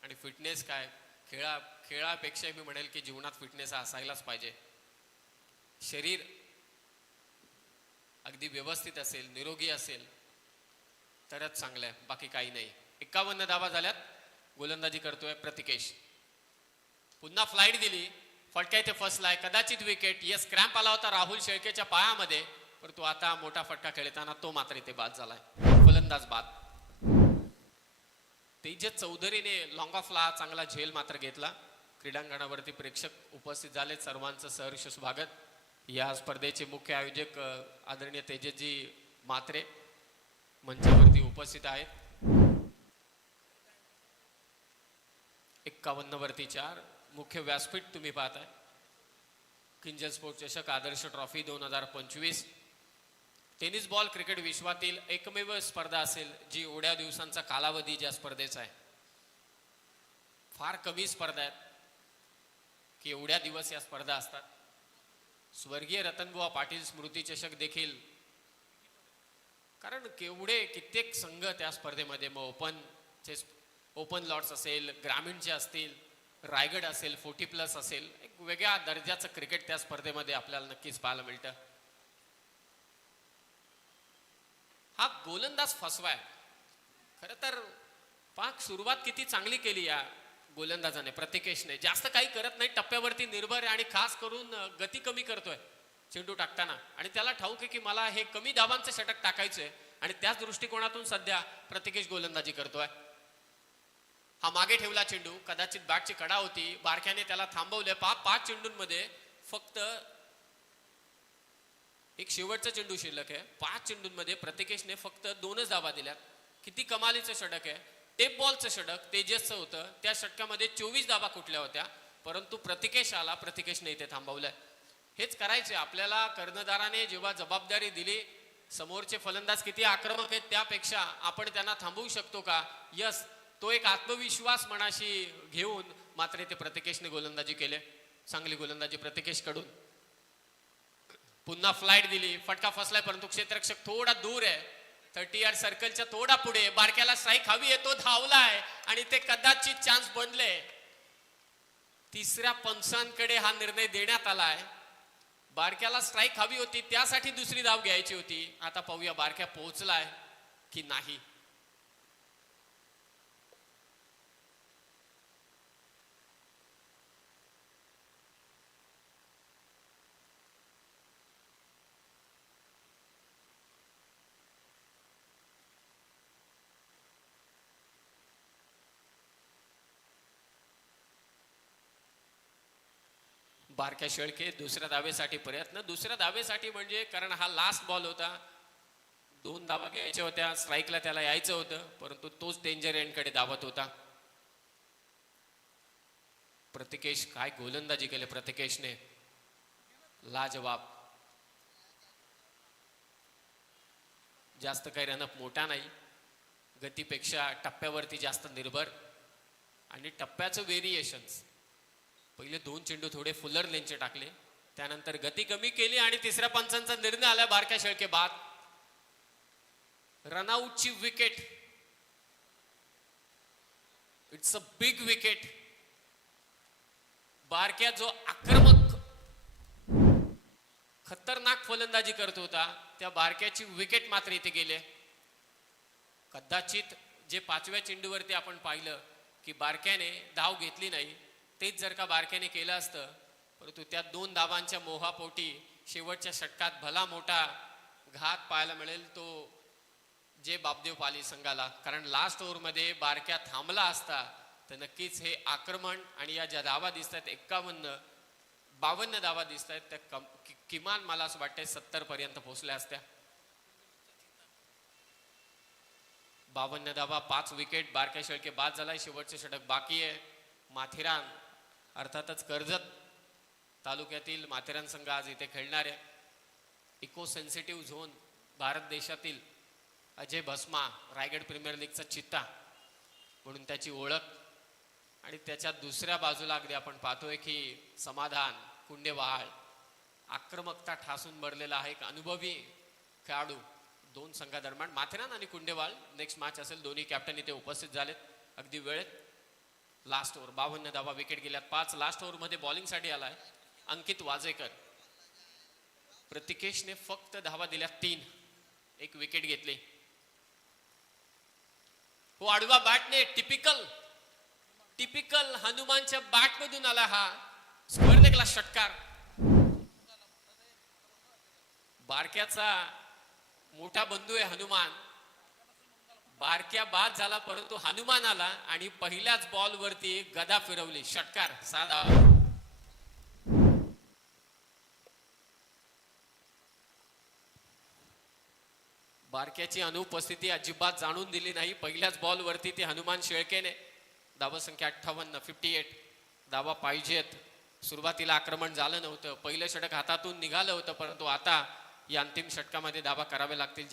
आणि फिटनेस काय खेळापेक्षा मी म्हणेल की जीवनात फिटनेस हा असायलाच पाहिजे. शरीर अगदी व्यवस्थित असेल, निरोगी असेल तरच चांगलं आहे, बाकी काही नाही. 51 धावा झाल्यात. गोलंदाजी करतोय प्रतिकेश. पुन्हा फ्लाईट दिली, फटका इथे फसलाय, कदाचित विकेट. यस, क्रॅम्प आला होता राहुल शेळकेच्या पायामध्ये, परंतु आता मोठा फटका खेळताना तो मात्र इथे बाद झालाय. फलंदाज बाद. तेजस चौधरीने लॉंग ऑफला चांगला झेल मात्र घेतला. क्रीडांगणावरती प्रेक्षक उपस्थित झाले, सर्वांचं सहर्ष स्वागत. या स्पर्धेचे मुख्य आयोजक आदरणीय तेजसजी म्हात्रे मंचावरती उपस्थित आहेत. 51 वरती 4. मुख्य व्यासपीठ तुम्ही पाहताय. किंजल स्पोर्ट चषक आदर्श ट्रॉफी 2025 टेनिस बॉल क्रिकेट विश्वातील एकमेव स्पर्धा असेल जी एवढ्या दिवसांचा कालावधी ज्या स्पर्धेचा आहे. फार कमी स्पर्धा आहेत की एवढ्या दिवस या स्पर्धा असतात. स्वर्गीय रतनबुवा पाटील स्मृती चषक देखील, कारण केवढे कित्येक संघ त्या स्पर्धेमध्ये, मग ओपन लॉट्स असेल, ग्रामीणचे असतील, रायगड असेल, 40+ असेल, एक वेगळ्या दर्जाचं क्रिकेट त्या स्पर्धेमध्ये आपल्याला नक्कीच पाहायला मिळतं. हा गोलंदाज फसवाय. खरं तर पाक सुरुवात किती चांगली केली या गोलंदाजाने, प्रतिकेशने. जास्त काही करत नाही, टप्प्यावरती निर्भर आहे आणि खास करून गती कमी करतोय चेंडू टाकताना. आणि त्याला ठाऊक आहे की मला हे कमी धावांचं षटक टाकायचंय आणि त्याच दृष्टिकोनातून सध्या प्रतिकेश गोलंदाजी करतोय. हा मागे ठेवला चेंडू, कदाचित बॅटची कडा होती, बारक्याने त्याला थांबवले. 5 चेंडूंमध्ये फक्त एक शेवटचा चेंडू शिल्लक आहे. 5 चेंडूंमध्ये प्रतिकेशने फक्त 2च धावा दिल्यात. किती कमालीचं षटक आहे. टेप बॉलचं षटक तेजसचं होतं, त्या षटकामध्ये 24 धावा कुठल्या होत्या, परंतु प्रतिकेश आला, प्रतिकेशने इथे थांबवलंय. हेच करायचे आपल्याला. कर्णधाराने जेव्हा जबाबदारी दिली, समोरचे फलंदाज किती आक्रमक आहेत त्यापेक्षा आपण त्यांना थांबवू शकतो का, यस, तो एक आत्मविश्वास मनाशी घेऊन मात्र ते प्रतिकेशने गोलंदाजी केले. चांगली गोलंदाजी प्रतिकेश कडून. पुन्हा फ्लाईट दिली, फटका फसलाय, परंतु क्षेत्ररक्षक थोडा दूर आहे. 30 यार्ड सर्कलच्या थोडा पुढे. बारक्याला स्ट्राईक हवी आहे, तो धावलाय आणि ते कदाचित चान्स बनले. तिसऱ्या पंचांकडे हा निर्णय देण्यात आलाय. बारक्याला स्ट्राईक हवी होती, त्यासाठी दुसरी धाव घ्यायची होती. आता पाहूया बारक्या पोहोचलाय की नाही. बारक्या शेळके दुसऱ्या धावेसाठी प्रयत्न. दुसऱ्या धावेसाठी म्हणजे कारण हा लास्ट बॉल होता, 2 धावा घ्यायच्या होत्या, स्ट्राईकला त्याला यायचं होतं, परंतु तोच डेंजर एंडकडे धावत होता. प्रतिकेश, काय गोलंदाजी केले प्रतिकेशने, लाजवाब. जास्त काही रनअप मोठा नाही, गतीपेक्षा टप्प्यावरती जास्त निर्भर आणि टप्प्याचं व्हेरिएशन्स. पहिले 2 चेंडू थोडे फुलर लेनचे टाकले, त्यानंतर गती कमी केली आणि तिसऱ्या पंचांचा निर्णय आला बारक्या शेळके बाद. रनआउटची wicket. It's a big wicket. Barkya जो आक्रमक खतरनाक फलंदाजी करत होता, त्या बारक्याची विकेट मात्र इथे गेले. कदाचित जे 5व्या चेंडूवरती आपण पाहिलं की बारक्याने धाव घेतली नाही, तेच जर का बारक्याने केलं असतं, परंतु त्या 2 धावांच्या मोहापोटी शेवटच्या षटकात भला मोठा घात पाहायला मिळेल तो जे बापदेव पाली संघाला. कारण लास्ट ओव्हरमध्ये बारक्या थांबला असता तर नक्कीच हे आक्रमण आणि या ज्या धावा दिसत आहेत 52 धावा दिसत आहेत, त्या किमान मला असं वाटतंय 70 पर्यंत पोहोचल्या असत्या. 52 धावा, 5 विकेट. बारक्या शेळके बाद झालाय. शेवटचे षटक बाकी आहे. माथेरान अर्थातच कर्जत तालुक्यातील माथेरान संघ आज इथे खेळणार आहे. इको सेन्सिटिव्ह झोन भारत देशातील अजय भस्मा, रायगड प्रीमियर लीगचा चित्ता म्हणून त्याची ओळख. आणि त्याच्या दुसऱ्या बाजूला अगदी आपण पाहतोय की समाधान कुंडेवाळ, आक्रमकता ठासून भरलेला आहे, एक अनुभवी खेळाडू. 2 संघादरम्यान माथेरान आणि कुंडेवाळ नेक्स्ट मॅच असेल. दोन्ही कॅप्टन इथे उपस्थित झालेत अगदी वेळेत. लास्ट ओव्हर 52 धावा, विकेट गेल्यात 5. लास्ट ओव्हर मध्ये बॉलिंगसाठी आलाय अंकित वाजेकर. प्रतिकेशने फक्त धावा दिल्या 3, एक विकेट घेतली. हो आडवा बॅटने टिपिकल हनुमानच्या बॅट मधून आला हा स्पर्धेकला षटकार. बारक्याचा मोठा बंधू आहे हनुमान. बारक्या बाद झाला परंतु हनुमान आला आणि पहिल्याच बॉल वरती गदा फिरवली, षटकार. साधा बारक्याची अनुपस्थिती अजिबात जाणून दिली नाही. पहिल्याच बॉल वरती ते हनुमान शेळकेने. धावा संख्या 58, 58 धावा पाहिजेत. सुरुवातीला आक्रमण झालं नव्हतं, पहिलं षटक हातातून निघालं होतं, परंतु आता या अंतिम षटकामध्ये धावा करावे लागतील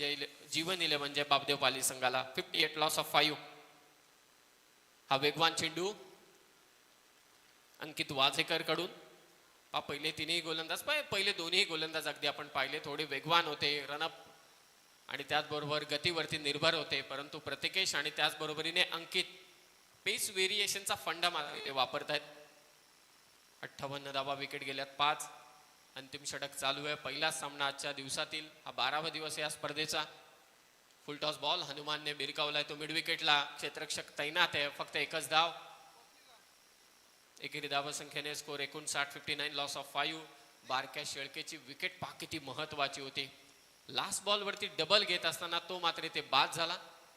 जीवन 11 जे बापदेव पाली संघाला. 58 लॉस ऑफ 5. हा वेगवान चेंडू अंकित वाजेकर कडून. पहिले तिन्ही गोलंदाज पहिले दोन्ही गोलंदाज अगदी आपण पाहिले थोडे वेगवान होते, रनअप आणि त्याचबरोबर गतीवरती निर्भर होते, परंतु प्रतिकेश आणि त्याचबरोबरीने अंकित पेस व्हेरिएशनचा फंडा ते वापरत आहेत. 58 धावा, विकेट गेल्यात 5. अंतिम षटक चालू आहे. पहिलाच सामना आजच्या दिवसातील, हा 12वा दिवस या स्पर्धेचा. फुल टॉस बॉल हनुमानने बिरकावलाय, तो मिड विकेटला. क्षेत्ररक्षक तैनात आहे, फक्त एकच धाव. एकेरी धावा संख्येने स्कोर 59, 59 लॉस ऑफ 5. बारक्या शेळकेची विकेट पहा किती महत्वाची होती. लास्ट बॉल वरती डबल घेत असताना तो मात्र ते बाद झाला,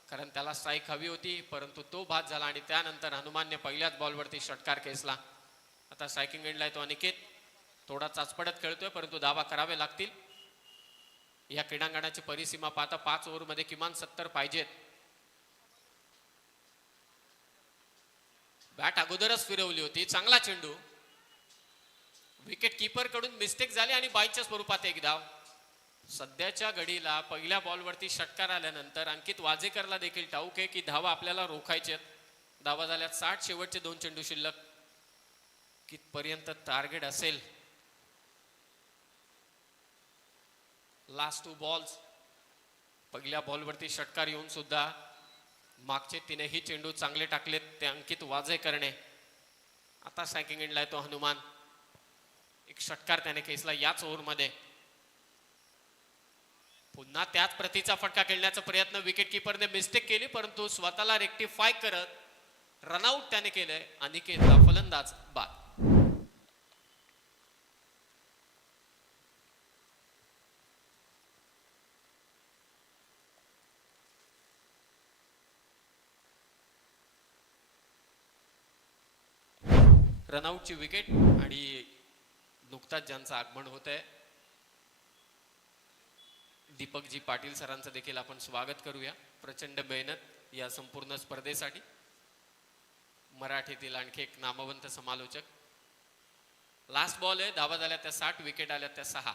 कारण त्याला स्ट्राईक हवी होती, परंतु तो बाद झाला आणि त्यानंतर हनुमानने पहिल्याच बॉलवरती षटकार खेचला. आता स्ट्रायकिंग एंडला आहे तो अनिकेत. थोडा चाचपडत खेळतोय, परंतु धावा करावे लागतील. या क्रीडांगणाची परिसीमा पाहता 5 ओव्हरमध्ये किमान 70 पाहिजेत. बॅट अगोदरच फिरवली होती, चांगला चेंडू. विकेट कीपर कडून मिस्टेक झाली आणि बाईच्या स्वरूपात एक धाव. सध्याच्या घडीला पहिल्या बॉलवरती षटकार आल्यानंतर अंकित वाजेकरला देखील ठाऊक आहे की धावा आपल्याला रोखायच्यात. धावा झाल्यात 60, शेवटचे 2 चेंडू शिल्लक. कितपर्यंत टार्गेट असेल? Last 2 balls. पहिल्या बॉलवरती षटकार येऊन सुद्धा मागचे 3ही चेंडू चांगले टाकलेत ते अंकित वाजेकरने. आता स्ट्रायकिंग एंडला आहे तो हनुमान. एक षटकार त्याने खेचला याच ओव्हरमध्ये. पुन्हा त्याच प्रतीचा फटका खेळण्याचा प्रयत्न, विकेट कीपरने मिस्टेक केली, परंतु स्वतःला रेक्टिफाय करत रनआउट त्याने केलंय. अनिकेतला फलंदाज बाद. रनआउटची विकेट आणि नुकताच ज्यांचं आगमन होत आहे दीपकजी पाटील सरांचं देखील आपण स्वागत करूया. प्रचंड मेहनत या संपूर्ण स्पर्धेसाठी. मराठीतील आणखी एक नामवंत समालोचक. लास्ट बॉल आहे, धावा झाल्या त्या 60, विकेट आल्या त्या 6.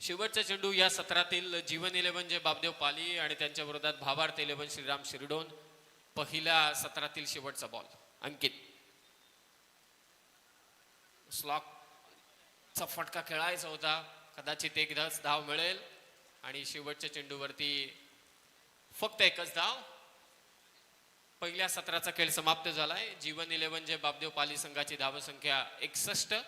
शेवटचा चेंडू या सत्रातील जीवन 11 जे बापदेव पाली आणि त्यांच्या विरोधात भावार्थ 11 श्रीराम शिरडोन. पहिल्या सत्रातील शेवटचा बॉल. अंकित स्लॉकचा फटका खेळायचा होता, कदाचित एकदाच धाव मिळेल आणि शेवटच्या चेंडूवरती फक्त एकच धाव. पहिल्या सत्राचा खेळ समाप्त झालाय. जीवन 11 जे बापदेव पाली संघाची धावसंख्या 61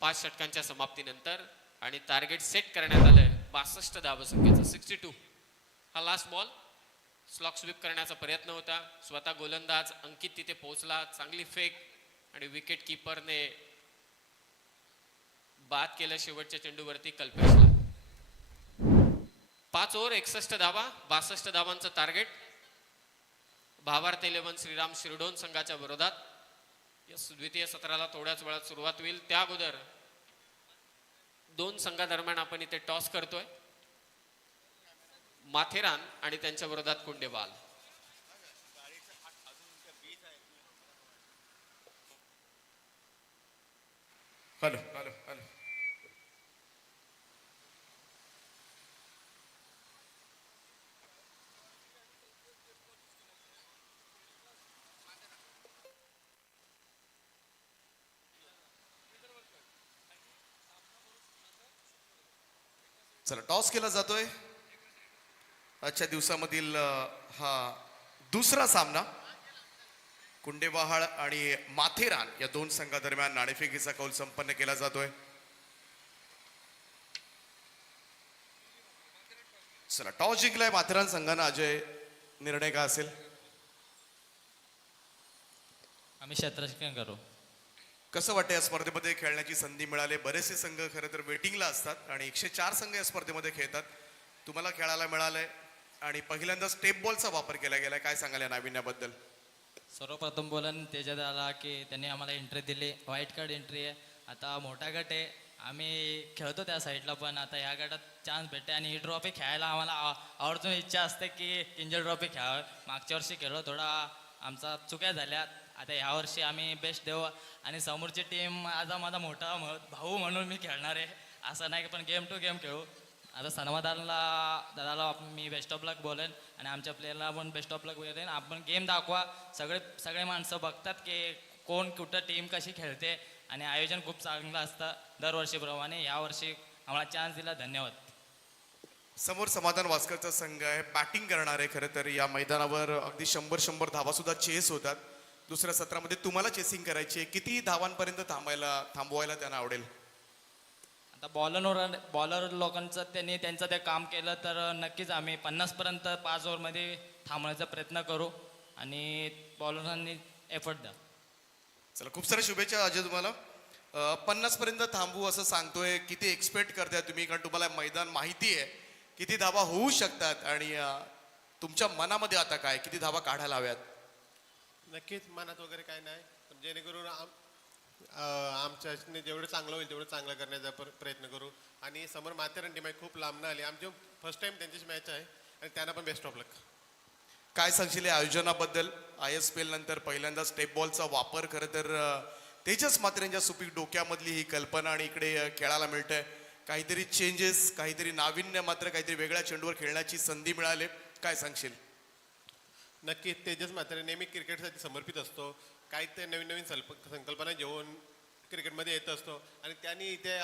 5 षटकांच्या समाप्तीनंतर आणि टार्गेट सेट करण्यात आलंय 62 धावसंख्येचं 62. हा लास्ट बॉल. स्लॉक स्वीप करण्याचा प्रयत्न होता, स्वतः गोलंदाज अंकित तिथे पोहोचला, चांगली फेक आणि विकेट कीपरने बाद केलं शेवटच्या चेंडूवरती कल्पेशला. 5 ओव्हर 61 धावा, 62 धावांचं टार्गेट. भावार्थ 11 श्रीराम शिरडोन संघाच्या विरोधात. या द्वितीय सत्राला थोड्याच वेळात सुरुवात होईल. त्या अगोदर 2 संघादरम्यान आपण इथे टॉस करतोय. माथेरान आणि त्यांच्या विरोधात कुंडेवाल. Hello hello hello. चला टॉस केला जातोय आजच्या दिवसामधील हा दुसरा सामना कुंडेवाहाळ आणि माथेरान या दोन संघादरम्यान नाणेफेकीचा कौल संपन्न केला जातोय. चला टॉस जिंकलाय माथेरान संघानं. अजय, निर्णय काय असेल? आम्ही क्षेत्ररक्षण करू. कसं वाटतं या स्पर्धेमध्ये खेळण्याची संधी मिळाली? बरेचसे संघ खरं तर वेटिंगला असतात आणि 104 संघ या स्पर्धेमध्ये खेळतात. तुम्हाला खेळायला मिळालंय आणि पहिल्यांदा स्टेप बॉलचा वापर केला गेलाय. काय सांगाल या नाविन्याबद्दल? सर्वप्रथम बोलन त्याच्यात आला की त्यांनी आम्हाला एंट्री दिली. व्हाईट कार्ड एंट्री आहे. आता मोठा गट आहे, आम्ही खेळतो त्या साईडला, पण आता ह्या गटात चान्स भेटते आणि ही ट्रॉफी खेळायला आम्हाला आवर्जून इच्छा असते की किंजल ट्रॉफी खेळावी. मागच्या वर्षी खेळलो, थोडा आमचा चुक्या झाल्या. आता ह्या वर्षी आम्ही बेस्ट देऊ आणि समोरची टीम आता माझा मोठा भाऊ म्हणून मी खेळणार आहे, असं नाही पण गेम टू गेम खेळू. आता दादाला मी बेस्ट ऑफ लक बोलेन आणि आमच्या प्लेयरला पण बेस्ट ऑफ लक बोलेन. आपण गेम दाखवा. सगळे माणसं बघतात की कोण कुठं टीम कशी खेळते आणि आयोजन खूप चांगलं असतं दरवर्षीप्रमाणे. यावर्षी आम्हाला चान्स दिला, धन्यवाद. समोर समाधान वास्करचा संघ आहे, बॅटिंग करणार आहे. खरं तर या मैदानावर अगदी 100 धावा सुद्धा चेस होतात. दुसऱ्या सत्रामध्ये तुम्हाला चेसिंग करायची आहे. किती धावांपर्यंत थांबवायला त्यांना आवडेल? आता बॉलर लोकांचं त्यांनी त्यांचं ते काम केलं तर नक्कीच आम्ही 50पर्यंत 5 ओव्हरमध्ये थांबवण्याचा प्रयत्न करू आणि बॉलरांनी एफर्ट द्या. चला, खूप साऱ्या शुभेच्छा अजय तुम्हाला. 50 पर्यंत थांबू असं सांगतोय. किती एक्सपेक्ट करताय तुम्ही? कारण तुम्हाला मैदान माहिती आहे, किती धावा होऊ शकतात आणि तुमच्या मनामध्ये आता काय, किती धावा काढायला हव्यात? नक्कीच मनात वगैरे काय नाही, पण जेणेकरून आमच्या जेवढं चांगलं होईल तेवढं चांगलं करण्याचा प्रयत्न करू. आणि समोर माथेरान टीम आहे, खूप लांबनं आली. आमची फर्स्ट टाइम त्यांचीच मॅच आहे आणि त्यांना पण बेस्ट ऑफ लक. काय सांगशील या आयोजनाबद्दल? ISPL नंतर पहिल्यांदा स्टेप बॉलचा वापर. खरं तर तेजस मात्रेंच्या सुपीक डोक्यामधली ही कल्पना आणि इकडे खेळायला मिळतंय. काहीतरी चेंजेस, काहीतरी नाविन्य, मात्र काहीतरी वेगळ्या चेंडूवर खेळण्याची संधी मिळाली. काय सांगशील? नक्की तेजस मात्र नेहमी क्रिकेटसाठी समर्पित असतो. काही ते नवीन नवीन संकल्पना घेऊन क्रिकेटमध्ये येत असतो आणि त्यांनी इथे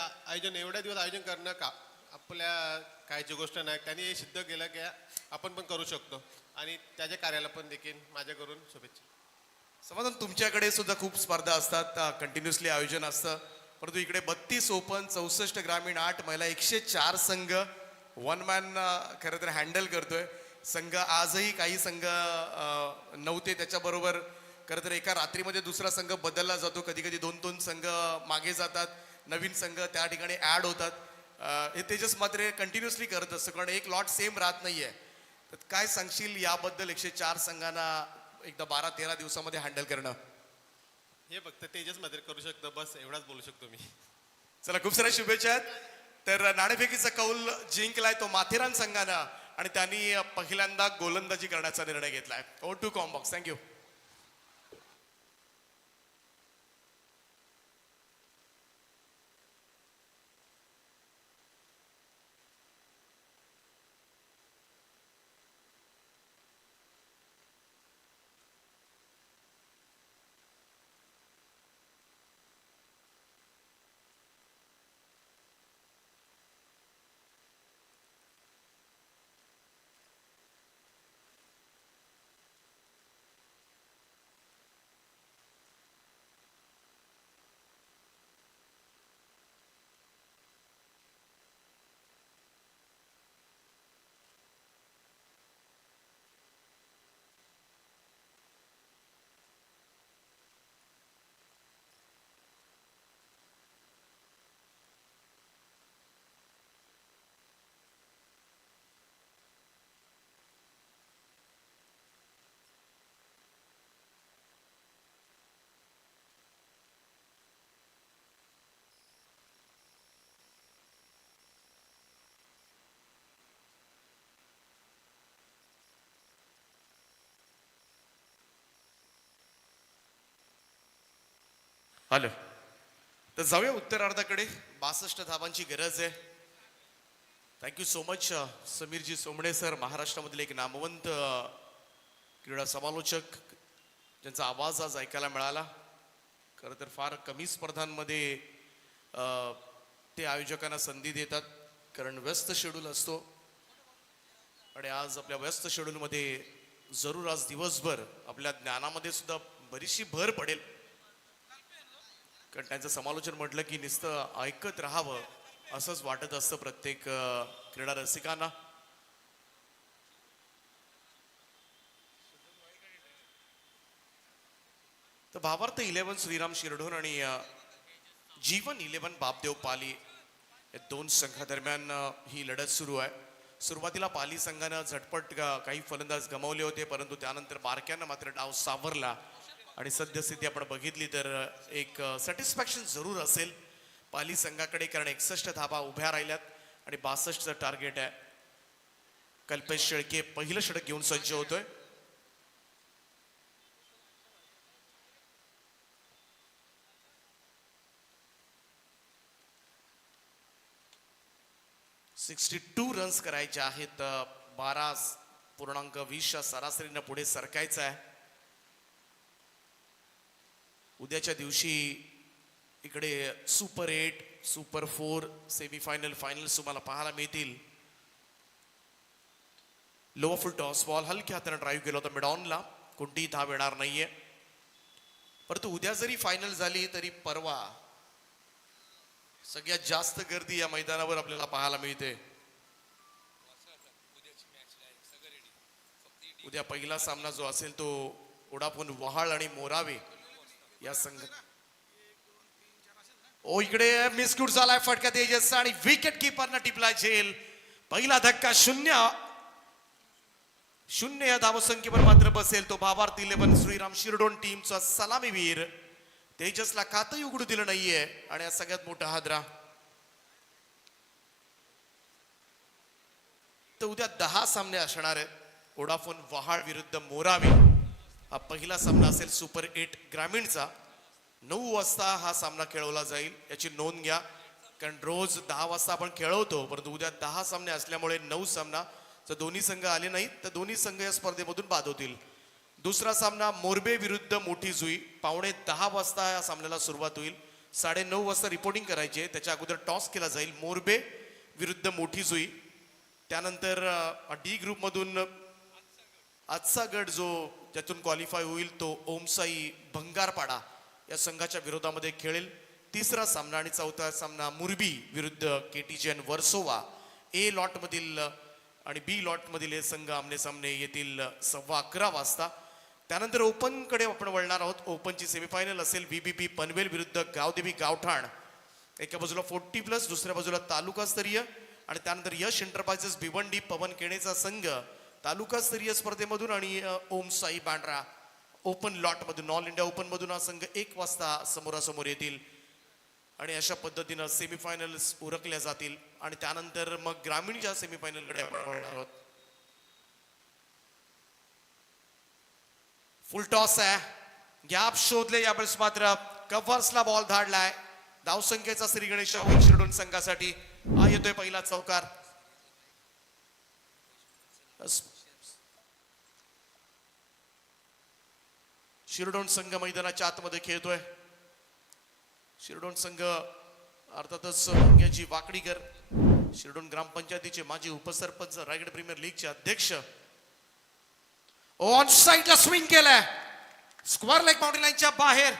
एवढ्या दिवस आयोजन करणं का आपल्या कायची गोष्ट नाही. त्यांनी हे सिद्ध केलं की आपण पण करू शकतो आणि त्याच्या कार्याला पण देखील माझ्याकडून शुभेच्छा. समाधान, तुमच्याकडे सुद्धा खूप स्पर्धा असतात, कंटिन्युअसली आयोजन असतं, परंतु इकडे 32 ओपन, 64 ग्रामीण, 8 महिला, 104 संघ वन मॅन खरं तर हँडल करतोय. संघ आजही काही संघ नव्हते, त्याच्याबरोबर खरं तर एका रात्रीमध्ये दुसरा संघ बदलला जातो. कधी कधी 2-2 संघ मागे जातात, नवीन संघ त्या ठिकाणी ॲड होतात. हे तेजस मात्र कंटिन्युअसली करत असतं, कारण एक लॉट सेम राहत नाहीये. तर काय सांगशील याबद्दल? 104 संघांना एकदा 12-13 दिवसामध्ये हँडल करणं हे फक्त तेजस मात्र करू शकतो, बस एवढाच बोलू शकतो मी. चला, खूप साऱ्या शुभेच्छा आहेत. तर नाणेफेकीचा कौल जिंकलाय तो माथेरान संघानं आणि त्यांनी पहिल्यांदा गोलंदाजी करण्याचा निर्णय घेतलाय. Over to comm box. Thank you. Hello, तर जाऊया उत्तरार्धाकडे. 62 धावांची गरज आहे. Thank you so much Sameer ji Somane sir, महाराष्ट्रामधले एक नामवंत क्रीडा समालोचक, ज्यांचा आवाज आज ऐकायला मिळाला. खरं तर फार कमी स्पर्धांमध्ये ते आयोजकांना संधी देतात. कारण व्यस्त शेड्यूल असतो आणि आज आपल्या व्यस्त शेड्यूलमध्ये जरूर आज दिवसभर आपल्या ज्ञानामध्ये सुद्धा बरीचशी भर पडेल, कारण त्यांचं समालोचन म्हटलं की नुसतं ऐकत राहावं असंच वाटत असतं प्रत्येक क्रीडा रसिकांना. तर भावार्थ 11 श्रीराम शिरढोण आणि जीवन 11 बापदेव पाली या दोन संघादरम्यान ही लढत सुरू आहे. सुरुवातीला पाली संघानं झटपट काही फलंदाज गमावले होते, परंतु त्यानंतर बारक्यानं मात्र डाव सावरला आणि सद्यस्थिती आपण बघितली तर एक सॅटिस्फॅक्शन जरूर असेल पाली संघाकडे, कारण 61 धाबा उभ्या राहिल्यात आणि 62चं टार्गेट आहे. कल्पेश शेळके पहिलं षटक घेऊन सज्ज होतोय. $62 रन्स करायचे आहेत. 12.20 सरासरीनं पुढे सरकायचं आहे. उद्याच्या दिवशी इकडे सुपर 8, सुपर 4, सेमीफायनल, फायनल्स तुम्हाला पाहायला मिळतील. लोअर फुल टॉस बॉल हलक्या हाताने ड्राईव्ह केला होता मिड ऑनला, कोणतीही धाव येणार नाहीये. परंतु उद्या जरी फायनल झाली तरी परवा सगळ्यात जास्त गर्दी या मैदानावर आपल्याला पाहायला मिळते. उद्या पहिला सामना जो असेल तो ओडाफोन वहाळ आणि मोरावे या संघ. ओ इकडे मिसक्यूट झालाय फटका तेजसचा आणि विकेट किपरनं टिपला झेल. पहिला धक्का 0 या धावसंख्येवर मात्र बसेल तो भावार्थ 11 श्रीराम शिरडोन टीमचा सलामीवीर. तेजसला खातही उघडू दिलं नाहीये आणि हा सगळ्यात मोठा हादरा. तर उद्या 10 सामने असणार आहेत. ओडाफोन वहाळ विरुद्ध मोरावे हा पहिला सामना असेल सुपर 8 ग्रामीणचा. 9 वाजता हा सामना खेळवला जाईल, याची नोंद घ्या, कारण रोज 10 वाजता आपण खेळवतो, परंतु उद्या 10 सामने असल्यामुळे 9 सामना. जर दोन्ही संघ आले नाहीत तर दोन्ही संघ या स्पर्धेमधून बाद होतील. दुसरा सामना मोरबे विरुद्ध मोठी जुई 9:15 वाजता या सामन्याला सुरुवात होईल. 9:30 वाजता रिपोर्टिंग करायची आहे, त्याच्या अगोदर टॉस केला जाईल. मोरबे विरुद्ध मोठी जुई. त्यानंतर डी ग्रुप मधून आजचा गट जो त्यातून क्वालिफाय होईल तो ओमसाई भंगारपाडा या संघाच्या विरोधामध्ये खेळेल. तिसरा सामना आणि चौथा सामना मुरबी विरुद्ध केटीजेन वर्सोवा. ए लॉट मधील आणि बी लॉट मधील हे संघ आमने सामने येतील 11:15 वाजता. त्यानंतर ओपन कडे आपण वळणार आहोत. ओपनची सेमीफायनल असेल VBP पनवेल विरुद्ध गावदेवी गावठाण. एका बाजूला 40+, दुसऱ्या बाजूला तालुकास्तरीय, आणि त्यानंतर यश एंटरप्राइजेस भिवंडी पवन केणेचा संघ तालुकास्तरीय स्पर्धेमधून आणि ओमसाई बांड्रा ओपन लॉट मधून, ऑल इंडिया ओपन मधून हा संघ 1 वाजता समोरासमोर येतील. आणि अशा पद्धतीनं सेमीफायनल्स उरकल्या जातील आणि त्यानंतर मग ग्रामीणच्या सेमीफायनलकडे आपण वळणार आहोत. फुल टॉस आहे, गॅप शोधले यावेळेस मात्र कव्हर्सला बॉल धाडलाय. धावसंख्येचा श्री गणेश शिरडोन संघासाठी हा येतोय पहिला चौकार. शिरडोन संघ मैदानाच्या आतमध्ये खेळतोय. शिरडोन संघ अर्थातच मंग्याजी वाकडीकर, शिरडोन ग्रामपंचायतीचे माजी उपसरपंच, रायगड प्रीमियर लीगचे अध्यक्ष. ऑन साइडला स्विंग केलाय, स्क्वेअर लेग बाउंड्री लाईनच्या बाहेर.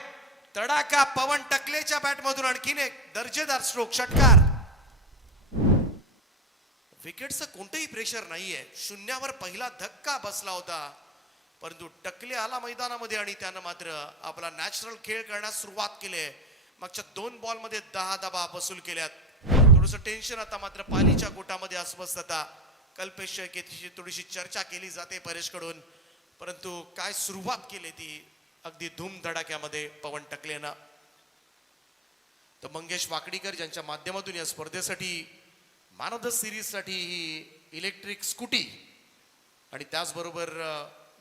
तडाखा पवन टकलेच्या बॅट मधून आणखीन एक दर्जेदार स्ट्रोक, षटकार. विकेटचं कोणतंही प्रेशर नाहीये. 0वर पहिला धक्का बसला होता, परंतु टकले आला मैदानामध्ये आणि त्यानं मात्र आपला नॅचरल खेळ करण्यास सुरुवात केली. मागच्या 2 बॉलमध्ये 10 धाबा वसूल केल्यात. थोडंसं टेन्शन आता मात्र पालीच्या गोटामध्ये अस्वस्थता. कल्पेश शेळकेची थोडीशी चर्चा केली जाते परेश कडून, परंतु काय सुरुवात केली ती अगदी धूम धडाक्यामध्ये पवन टकलेनं. तर मंगेश वाकडीकर ज्यांच्या माध्यमातून या स्पर्धेसाठी मॅन ऑफ द सिरीज साठी ही इलेक्ट्रिक स्कूटी आणि त्याचबरोबर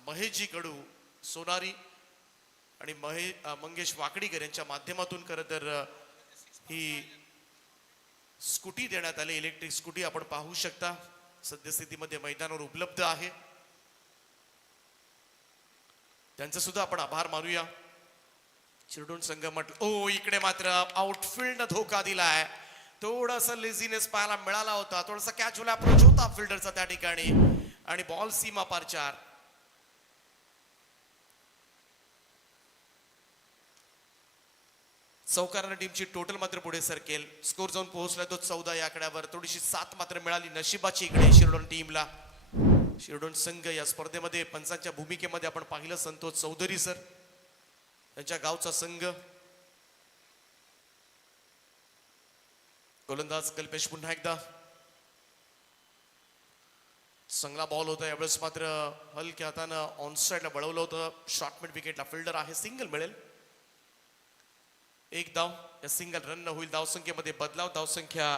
महेशजी कडू सोनारी आणि मंगेश वाकडीकर यांच्या माध्यमातून खरं तर ही स्कूटी देण्यात आली. इलेक्ट्रिक स्कूटी आपण पाहू शकता सद्यस्थितीमध्ये मैदानावर उपलब्ध आहे. त्यांचं सुद्धा आपण आभार मानूया. शिरडोन संघ म्हटलं, ओ इकडे मात्र आउटफील्ड धोका दिलाय. थोडासा लेझीनेस पाहायला मिळाला होता, थोडासा कॅज्युअल अप्रोच होता फिल्डरचा त्या ठिकाणी आणि बॉल सीमा पार 4. चौकारानं टीमची टोटल मात्र पुढे सरकेल. स्कोर जाऊन पोहोचला तो 14 या आकड्यावर. थोडीशी साथ मात्र मिळाली नशिबाची इकडे शिरडोन टीमला. शिरडोन संघ या स्पर्धेमध्ये पंचांच्या भूमिकेमध्ये आपण पाहिलं संतोष चौधरी सर, त्यांच्या गावचा संघ. गोलंदाज कल्पेश पुन्हा एकदा. चांगला बॉल होता यावेळेस मात्र हलक्या हातानं ऑन साइडला बळवलं होतं. शॉर्ट मिड विकेटला फिल्डर आहे, सिंगल मिळेल. एक धाव या सिंगल रन न होईल. धावसंख्येमध्ये बदलाव. धावसंख्या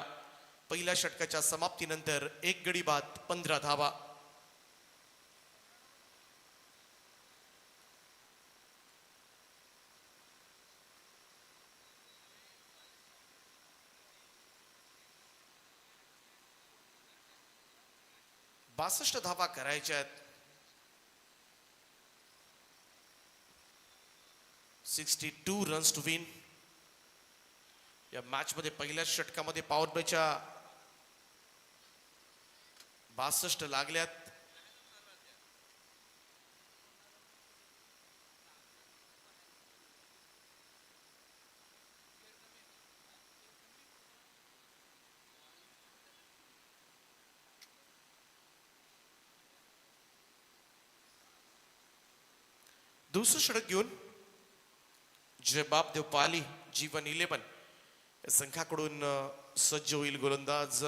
पहिल्या षटकाच्या समाप्तीनंतर 1 गडी बाद 15 धावा. बासष्ट धावा करायच्या आहेत. 62 रन्स टू विन. या मॅच मध्ये पहिल्या षटकामध्ये पॉवर प्लेच्या 62 लागल्यात. दुसरं षटक घेऊन जयबाब देवपाली जीवन 11 या संघाकडून सज्ज होईल गोलंदाज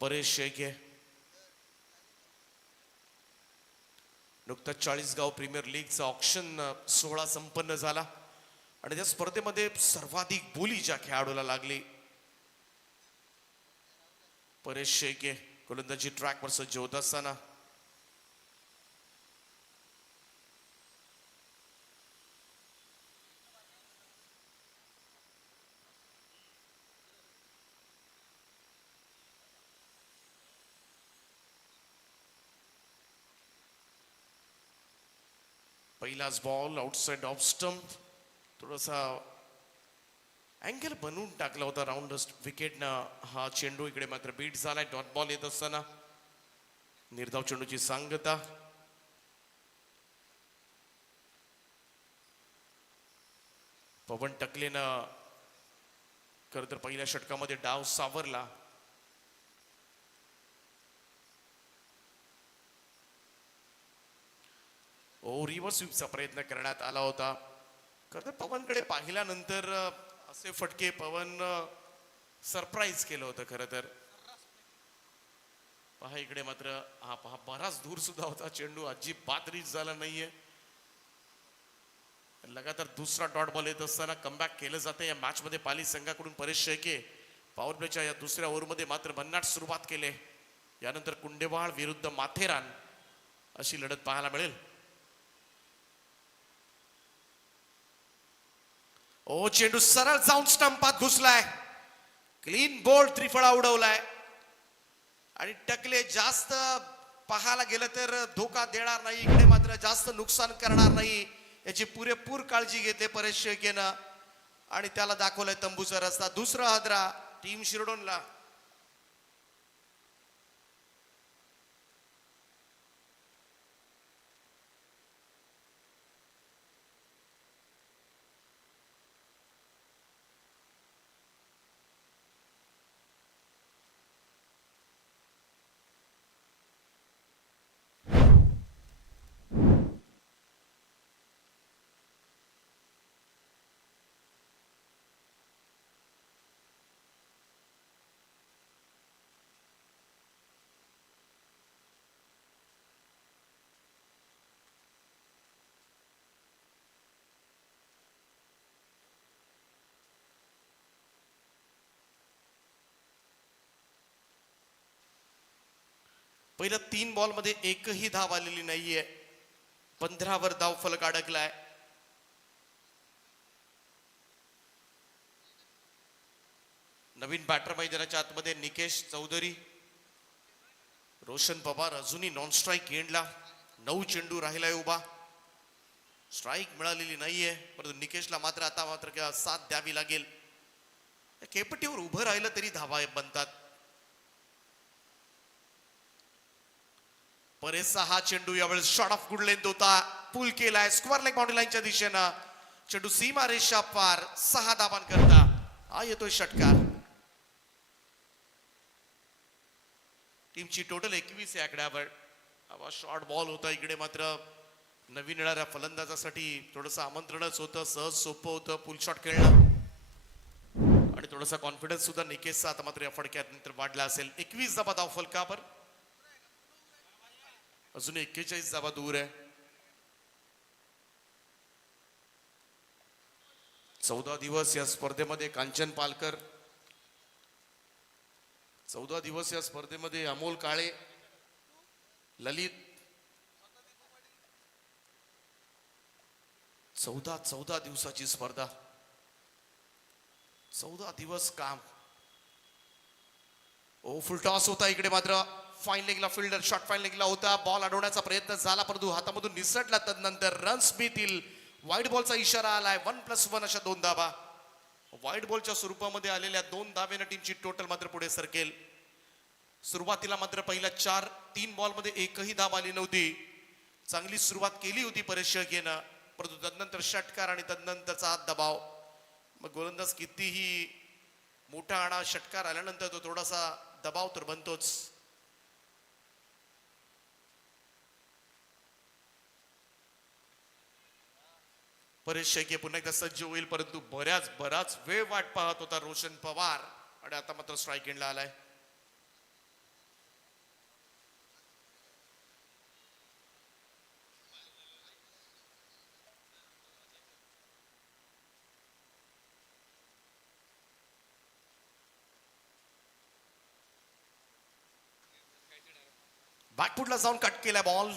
परेश शेळके. नुकताच 40 गाव प्रीमियर लीगचा ऑक्शन सोहळा संपन्न झाला आणि त्या स्पर्धेमध्ये सर्वाधिक बोली ज्या खेळाडूला लागली परेश शेळके गोलंदाजी ट्रॅकवर सज्ज होत असताना पहिलाच बॉल आउटसाइड ऑफ स्टंप. थोडासा अँगल बनवून टाकला होता राऊंड विकेटनं. हा चेंडू इकडे मात्र बीट झालाय. डॉट बॉल येत असताना निर्धाव चेंडूची सांगता. पवन टकलेनं खरं तर पहिल्या षटकामध्ये डाव सावरला. रिव्हर्स स्वीपचा प्रयत्न करण्यात आला होता. खरं तर पवनकडे पाहिल्यानंतर असे फटके पवन सरप्राईज केलं होतं खरं तर. पहा इकडे मात्र हा पहा बराच दूर सुद्धा होता चेंडू, अजिबात रीच झाला नाहीये. लगातार दुसरा डॉट बॉल येत असताना कमबॅक केलं जातं या मॅच मध्ये पाली संघाकडून. परेश शेळके पॉवर प्लेच्या या दुसऱ्या ओव्हरमध्ये मात्र भन्नाट सुरुवात केली. यानंतर कुंडेवाळ विरुद्ध माथेरान अशी लढत पाहायला मिळेल. चेंडू सरळ जाऊन स्टंपात घुसलाय. क्लीन बोल्ड त्रिफळा उडवलाय आणि टकले जास्त पाहायला गेलं तर धोका देणार नाही, इकडे मात्र जास्त नुकसान करणार नाही याची पुरेपूर काळजी घेते परेश शेळकेनं आणि त्याला दाखवलाय तंबूचा रस्ता. दुसरा हादरा टीम शिरडोनला. पहिल्या 3 बॉल मध्ये एकही धाव आलेली नाहीये. 15 वर धाव फलक अडकलाय. नवीन बॅटर मैदानाच्या आतमध्ये निकेश चौधरी, रोशन पवार अजूनही नॉन स्ट्राईक एंडला. 9 चेंडू राहिलाय उभा. स्ट्राईक मिळालेली नाहीये, परंतु निकेशला मात्र आता मात्र साथ द्यावी लागेल. केपटीवर उभं राहिलं तरी धावा बनतात. परेसचा हा चेंडू यावेळेस शॉट ऑफ गुड लेंथ होता, पुल केलाय स्क्वेअर लेग बाउंड्री लाईनच्या दिशेनं. चेंडू सीमा रेषा पार 6 धावां करता हा येतोय षटकार. टीमची टोटल 21 आहे आकड्यावर. हा शॉर्ट बॉल होता. इकडे मात्र नवीन येणाऱ्या फलंदाजासाठी थोडंसं आमंत्रणच होतं. सहज सोपं होतं पुल शॉट खेळणं आणि थोडासा कॉन्फिडन्स सुद्धा निकेशचा आता मात्र या फडक्यात नंतर वाढला असेल. 21 धावा धाव फलकावर, अजून 41 धावा दूर आहे. 14 दिवस या स्पर्धेमध्ये कांचन पालकर, 14 दिवस या स्पर्धेमध्ये अमोल काळे, ललित, 14 दिवसाची स्पर्धा, 14 दिवस काम. ओ फुल टॉस होता. इकडे मात्र फाईन लेगला फिल्डर शॉट फाईन लेगला होता. बॉल अडवण्याचा प्रयत्न झाला परंतु हातामधून निसटला. तदनंतर रन्स मिळतील. व्हाईट बॉलचा इशारा आलाय. 1+1 अशा 2 धावा. व्हाईट बॉलच्या स्वरूपामध्ये आलेल्या 2 धावेनं टीमची टोटल मात्र पुढे सरकेल. सुरुवातीला मात्र पहिल्या 3 बॉलमध्ये एकही धाव आली नव्हती. चांगली सुरुवात केली होती परेश शेळकेनं, परंतु तदनंतर षटकार आणि तदनंतरचा हात दबाव. मग गोलंदाज कितीही मोठा आणा, षटकार आल्यानंतर तो थोडासा दबाव तर बनतोच. परेश शेळके पुन्हा एकदा सज्ज होईल, परंतु बराच वेळ वाट पाहत होता रोशन पवार आणि आता मात्र स्ट्राईक एंडला आलाय. बॅकफुटला जाऊन कट केलाय बॉल.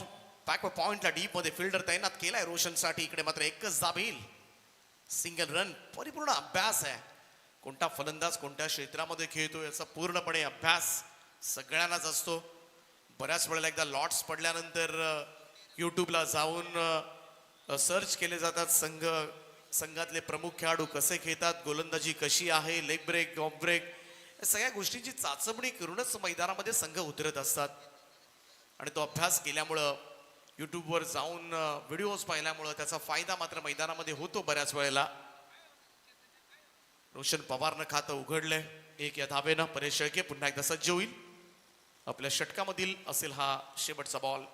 बॅकवर्ड पॉइंटला डीप मध्ये फिल्डर तैनात केलाय रोशनसाठी. इकडे मात्र एकच धाव येईल. Single run. परिपूर्ण अभ्यास आहे. कोणता फलंदाज कोणत्या क्षेत्रामध्ये खेळतो याचा पूर्णपणे अभ्यास सगळ्यांनाच असतो. बऱ्याच वेळेला एकदा लॉट्स पडल्यानंतर यूट्यूबला जाऊन सर्च केले जातात. संघातले प्रमुख खेळाडू कसे खेळतात, गोलंदाजी कशी आहे, लेग ब्रेक, ऑफ ब्रेक, या सगळ्या गोष्टींची चाचपणी करूनच मैदानामध्ये संघ उतरत असतात. आणि तो अभ्यास केल्यामुळं यूट्यूबवर जाऊन व्हिडिओज पाहिल्यामुळं त्याचा फायदा मात्र मैदानामध्ये होतो बऱ्याच वेळेला. रोशन पवारनं खातं उघडलंय 1 या धावेनं. परेश शेळके पुन्हा एकदा सज्ज होईल. आपल्या षटकामधील असेल हा शेवटचा बॉल.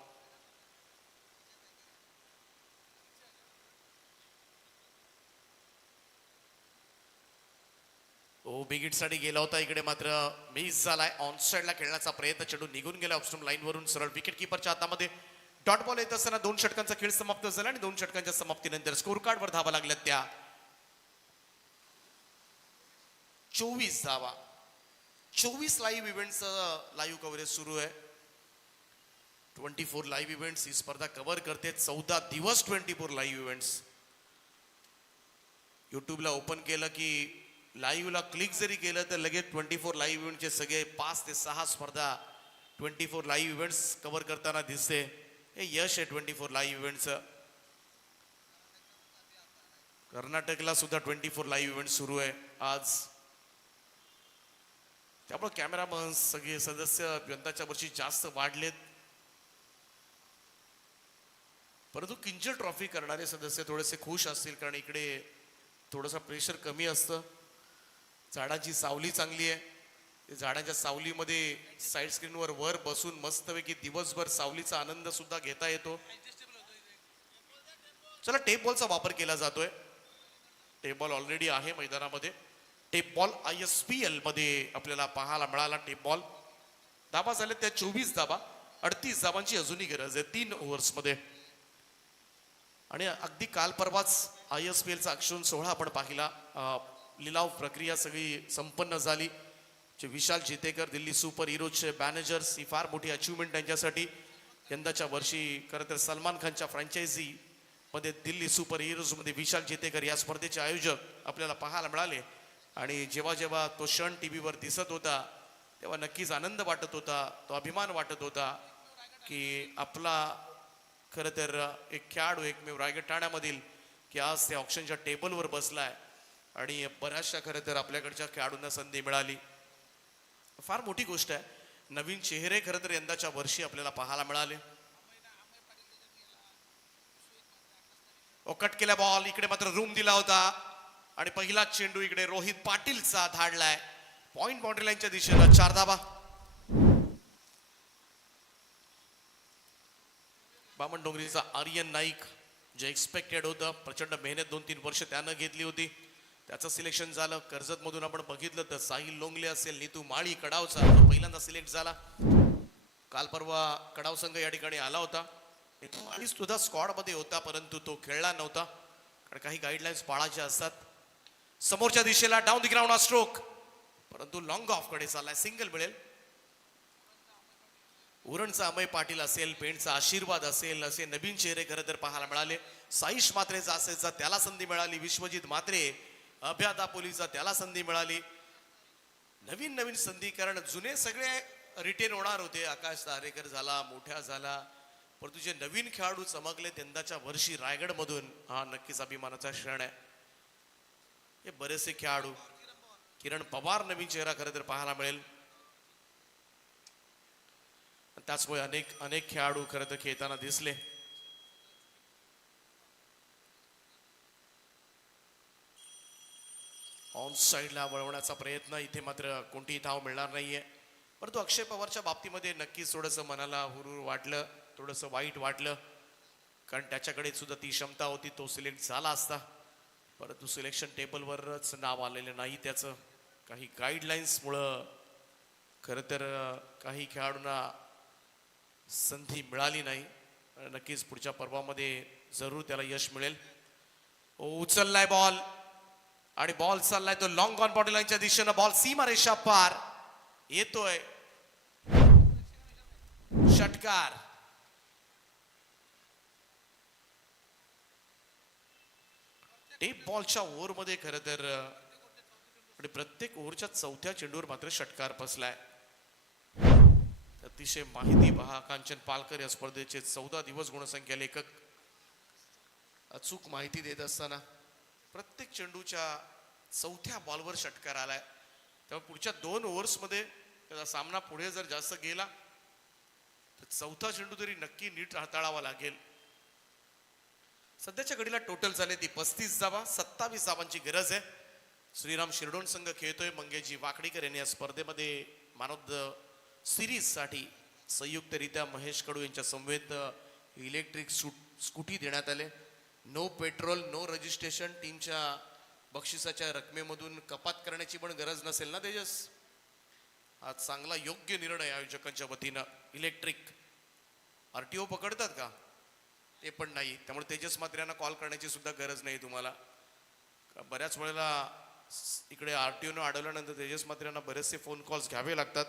बिग साठी गेला होता. इकडे मात्र मिस झालाय. ऑन साइडला खेळण्याचा प्रयत्न, चेंडू निघून गेला ऑफस्टम लाईन वरून सरळ विकेट किपरच्या हातामध्ये. डॉट बॉल येत असताना 2 षटकांचा खेळ समाप्त झाला आणि 2 षटकांच्या समाप्तीनंतर स्कोर कार्डवर धावा लागल्यात त्या 24 धावा. 24 लाईव्ह इव्हेंट्सचं लाईव्ह कव्हरेज सुरू आहे. 24 लाईव्ह इव्हेंट्स ही स्पर्धा कव्हर करते. 14 दिवस 24 लाईव्ह इव्हेंट्स. युट्यूबला ओपन केलं की लाईव्हला क्लिक जरी केलं तर लगेच 24 लाईव्ह इव्हेंटचे सगळे 5 ते 6 स्पर्धा 24 लाईव्ह इव्हेंट्स कव्हर करताना दिसते. हे यश आहे 24 लाईव्ह इव्हेंटचं. कर्नाटकला सुद्धा 24 लाईव्ह इव्हेंट सुरू आहे आज. त्यामुळे कॅमेरामन सगळे सदस्य यंदाच्या वर्षी जास्त वाढलेत. परंतु किंजल ट्रॉफी करणारे सदस्य थोडेसे खुश असतील, कारण इकडे थोडंसं प्रेशर कमी असतं. झाडाची सावली चांगली आहे. झाडाच्या सावलीमध्ये साईड स्क्रीनवर वर बसून मस्तपैकी दिवसभर सावलीचा आनंद सुद्धा घेता येतो. चला, टेप बॉलचा वापर केला जातोय. टेप बॉल ऑलरेडी आहे मैदानामध्ये. टेप बॉल ISPL मध्ये आपल्याला पाहायला मिळाला. टेप बॉल धावा झाल्या त्या 24 धावा. 38 धावांची अजूनही गरज आहे 3 ओव्हर्समध्ये. आणि अगदी काल परवाच ISPLचा अक्षून सोहळा आपण पाहिला. लिलाव प्रक्रिया सगळी संपन्न झाली. जे विशाल जेतेकर दिल्ली सुपर हिरोजचे मॅनेजर्स, ही फार मोठी अचिव्हमेंट त्यांच्यासाठी. यंदाच्या वर्षी खरं तर सलमान खानच्या फ्रँचायझी मध्ये दिल्ली सुपर हिरोज मध्ये विशाल जेतेकर या स्पर्धेचे आयोजक आपल्याला पाहायला मिळाले. आणि जेव्हा जेव्हा तो क्षण टीव्हीवर दिसत होता तेव्हा नक्कीच आनंद वाटत होता. तो अभिमान वाटत होता की आपला खरं तर एक खेळाडू एकमेव रायगड ठाण्यामधील की आज त्या ऑप्शनच्या टेबलवर बसलाय. आणि बऱ्याचशा खरं तर आपल्याकडच्या खेळाडूंना संधी मिळाली. फार मोठी गोष्ट आहे. नवीन चेहरे खरं तर यंदाच्या वर्षी आपल्याला पाहायला मिळाले. कट केला बॉल, इकडे मात्र रूम दिला होता आणि पहिला चेंडू इकडे रोहित पाटीलचा धाडलाय पॉइंट बाउंड्री लाईनच्या दिशेनं. 4 धाबा. बामणडोंगरीचा आर्यन नाईक जे एक्सपेक्टेड होतं, प्रचंड मेहनत 2-3 वर्ष त्यानं घेतली होती, त्याचं सिलेक्शन झालं. कर्जत मधून आपण बघितलं तर साहिल लोंगले असेल, नीतू माळी कडावचा तो पहिल्यांदा सिलेक्ट झाला. काल परवा कडाव संघ या ठिकाणी आला होता. नीतू माळी सुद्धा स्क्वॉड मध्ये होता, परंतु तो खेळला नव्हता कारण काही गाईडलाईन्स पाळायच्या असतात. समोरच्या दिशेला डाऊन द ग्राउंड हा स्ट्रोक, परंतु लॉंग ऑफ कडे चाललाय, सिंगल मिळेल. उरणचा अमय पाटील असेल, पेणचा आशीर्वाद असेल, असे नवीन चेहरे खरं तर पाहायला मिळाले. साईश मात्रेचा असेलचा त्याला संधी मिळाली. विश्वजित मात्रे, अभ्या दापोलीचा त्याला संधी मिळाली. नवीन नवीन संधी, कारण जुने सगळे रिटेन होणार होते. आकाश तारेकर झाला, मोठ्या झाला, परंतु जे नवीन खेळाडू चमकले यंदाच्या वर्षी रायगड मधून, हा नक्कीच अभिमानाचा क्षण आहे. हे बरेचसे खेळाडू, किरण पवार नवीन चेहरा खरं तर पाहायला मिळेल. त्याचमुळे अनेक अनेक खेळाडू खरं तर खेळताना दिसले. ऑन साईडला वळवण्याचा प्रयत्न, इथे मात्र कोणतीही धाव मिळणार नाहीये. परंतु अक्षय पवारच्या बाबतीमध्ये नक्कीच थोडंसं मनाला हुरूर वाटलं, थोडंसं वाईट वाटलं, कारण त्याच्याकडे सुद्धा ती क्षमता होती, तो सिलेक्ट झाला असता. परंतु सिलेक्शन टेबलवरच नाव आलेलं नाही त्याचं. काही गाईडलाईन्समुळं खरं तर काही खेळाडूंना संधी मिळाली नाही. नक्कीच पुढच्या पर्वामध्ये जरूर त्याला यश मिळेल. उचललाय बॉल आणि बॉल चाललाय तो लॉंग ऑन बॉडी लाईनच्या दिशेनं. बॉल सीमा रेषा पार येतोय, षटकार. टेप बॉलच्या ओव्हरमध्ये खरं तर प्रत्येक ओव्हरच्या 4थ्या चेंडूवर मात्र षटकार बसलाय. अतिशय माहिती पहा, कांचन पालकर या स्पर्धेचे 14 दिवस गुणसंख्या लेखक अचूक माहिती देत असताना प्रत्येक चेंडूच्या 4थ्या बॉलवर षटकार आलाय. त्यामुळे पुढच्या 2 ओव्हर्समध्ये त्याचा सामना पुढे जर जास्त गेला तर 4था चेंडू तरी नक्की नीट हाताळावा लागेल. सध्याच्या घडीला टोटल झाले ती 35 धावा, 27 धावांची गरज आहे. श्रीराम शिरडोण संघ खेळतोय. मंगेशजी वाकडीकर यांनी या स्पर्धेमध्ये मॅन ऑफ द सिरीज साठी संयुक्तरित्या महेश कडू यांच्या समवेत इलेक्ट्रिक स्कूटी देण्यात आले. No petrol, no registration. टीमच्या बक्षिसाच्या रकमेमधून कपात करण्याची पण गरज नसेल ना तेजस? हा चांगला योग्य निर्णय आयोजकांच्या वतीनं. इलेक्ट्रिक आरटीओ पकडतात का? ते पण नाही. त्यामुळे तेजस मात्र्यांना कॉल करण्याची सुद्धा गरज नाही तुम्हाला. बऱ्याच वेळेला इकडे आरटीओनं अडवल्यानंतर तेजस मात्र्यांना बरेचसे फोन कॉल्स घ्यावे लागतात.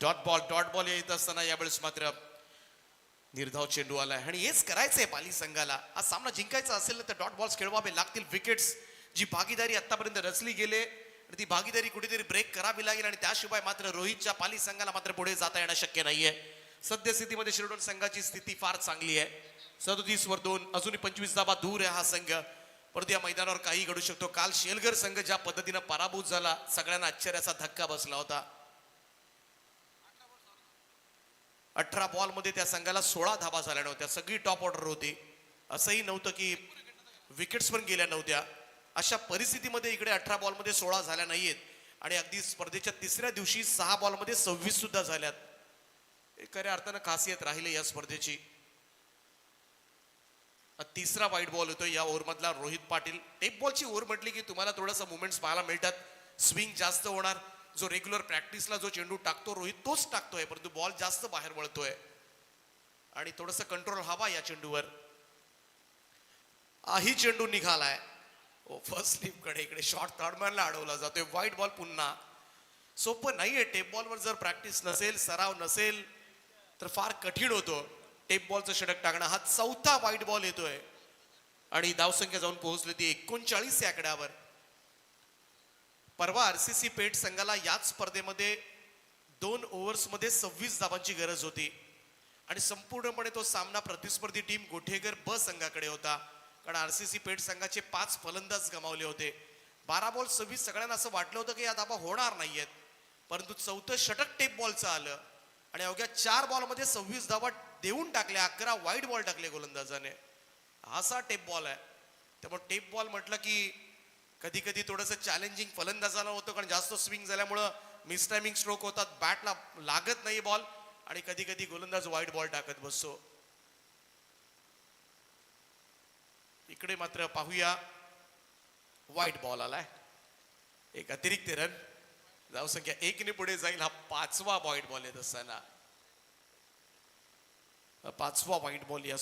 डॉट बॉल येत असताना यावेळेस मात्र निर्धाव चेंडू आलाय आणि हेच करायचंय पाली संघाला. हा सामना जिंकायचा असेल ना तर डॉट बॉल्स खेळवावे लागतील. विकेट्स जी भागीदारी आतापर्यंत रचली गेले ती भागीदारी कुठेतरी ब्रेक करावी लागेल आणि त्याशिवाय मात्र रोहितच्या पाली संघाला मात्र पुढे जाता येणं शक्य नाहीये. सद्यस्थितीमध्ये शिरडोन संघाची स्थिती फार चांगली आहे. 37-2, अजूनही 25 धावा दूर आहे हा संघ. परंतु या मैदानावर काही घडू शकतो. काल शेलगर संघ ज्या पद्धतीनं पराभूत झाला, सगळ्यांना आश्चर्याचा धक्का बसला होता. 18 बॉल मध्ये त्या संघाला 16 धावा झाल्या नव्हत्या. सगळी टॉप ऑर्डर होती. असंही नव्हतं की विकेट्स पण गेल्या नव्हत्या. अशा परिस्थितीमध्ये इकडे 18 बॉलमध्ये 16 झाल्या नाहीयेत आणि अगदी स्पर्धेच्या तिसऱ्या दिवशी 6 बॉलमध्ये 26 सुद्धा झाल्यात. हे खऱ्या अर्थानं खासियत राहिली या स्पर्धेची. तिसरा वाईट बॉल होतो या ओव्हरमधला रोहित पाटील. टेप बॉलची ओव्हर म्हटली की तुम्हाला थोडंसं मुवमेंट्स पाहायला मिळतात, स्विंग जास्त होणार. जो रेग्युलर प्रॅक्टिसला जो चेंडू टाकतो रोहित तोच टाकतोय, परंतु बॉल जास्त बाहेर वळतोय आणि थोडंसं कंट्रोल हवा या चेंडूवर. ही चेंडू निघालाय फर्स्ट स्लिप कडे. इकडे शॉर्ट थर्डमॅनला अडवला जातोय. व्हाईट बॉल पुन्हा. सोपं नाहीये टेप बॉलवर जर प्रॅक्टिस नसेल, सराव नसेल तर फार कठीण होतो टेप बॉलचं षटक टाकणं. हा चौथा व्हाईट बॉल येतोय आणि धावसंख्या जाऊन पोहोचली ती 39 या आकड्यावर. परवा आरसीसी पेठ संघाला याच स्पर्धेमध्ये 2 ओव्हर्समध्ये 26 धावांची गरज होती आणि संपूर्णपणे तो सामना प्रतिस्पर्धी टीम गोठेकर ब संघाकडे होता, कारण आरसीसी पेठ संघाचे 5 फलंदाज गमावले होते. 12 बॉल 26. सगळ्यांना असं वाटलं होतं की या धावा होणार नाहीयेत, परंतु चौथं षटक टेप बॉलचं आलं आणि अवघ्या 4 बॉलमध्ये 26 धावा देऊन टाकल्या. 11 वाईट बॉल टाकले गोलंदाजाने. असा टेप बॉल आहे. त्यामुळे टेप बॉल म्हटलं की कधी कधी थोडंसं चॅलेंजिंग फलंदाजाला होतं, कारण जास्त स्विंग झाल्यामुळं मिस टायमिंग स्ट्रोक होतात, बॅटला लागत नाही बॉल आणि कधी कधी गोलंदाज वाईट बॉल टाकत बसतो. इकडे मात्र पाहूया व्हाईट बॉल आलाय. एक अतिरिक्त रन. धावसंख्या 1 ने पुढे जाईल. हा 5वा व्हाईट बॉल येत असताना 5वा व्हाईट बॉल या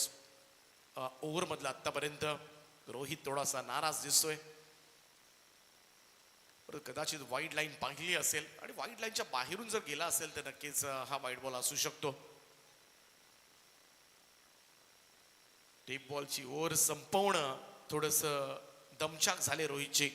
ओव्हर मधला आतापर्यंत. रोहित थोडासा नाराज दिसतोय. कदाचित वाईड लाईन पाहिली असेल आणि वाईड लाईनच्या बाहेरून जर गेला असेल तर नक्कीच हा वाईट बॉल असू शकतो. टेप बॉलची ओव्हर संपवणं थोडस दमछाक झाले रोहितची.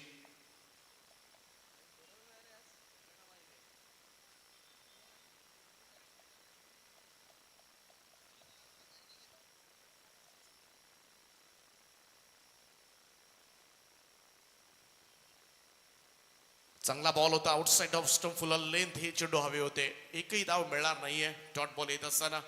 चांगला बॉल होता आउटसाइड ऑफ स्टंप, फुल लेंथ. हे चेंडू हवे होते. एकही धाव मिळणार नाहीये डॉट बॉल येत असताना.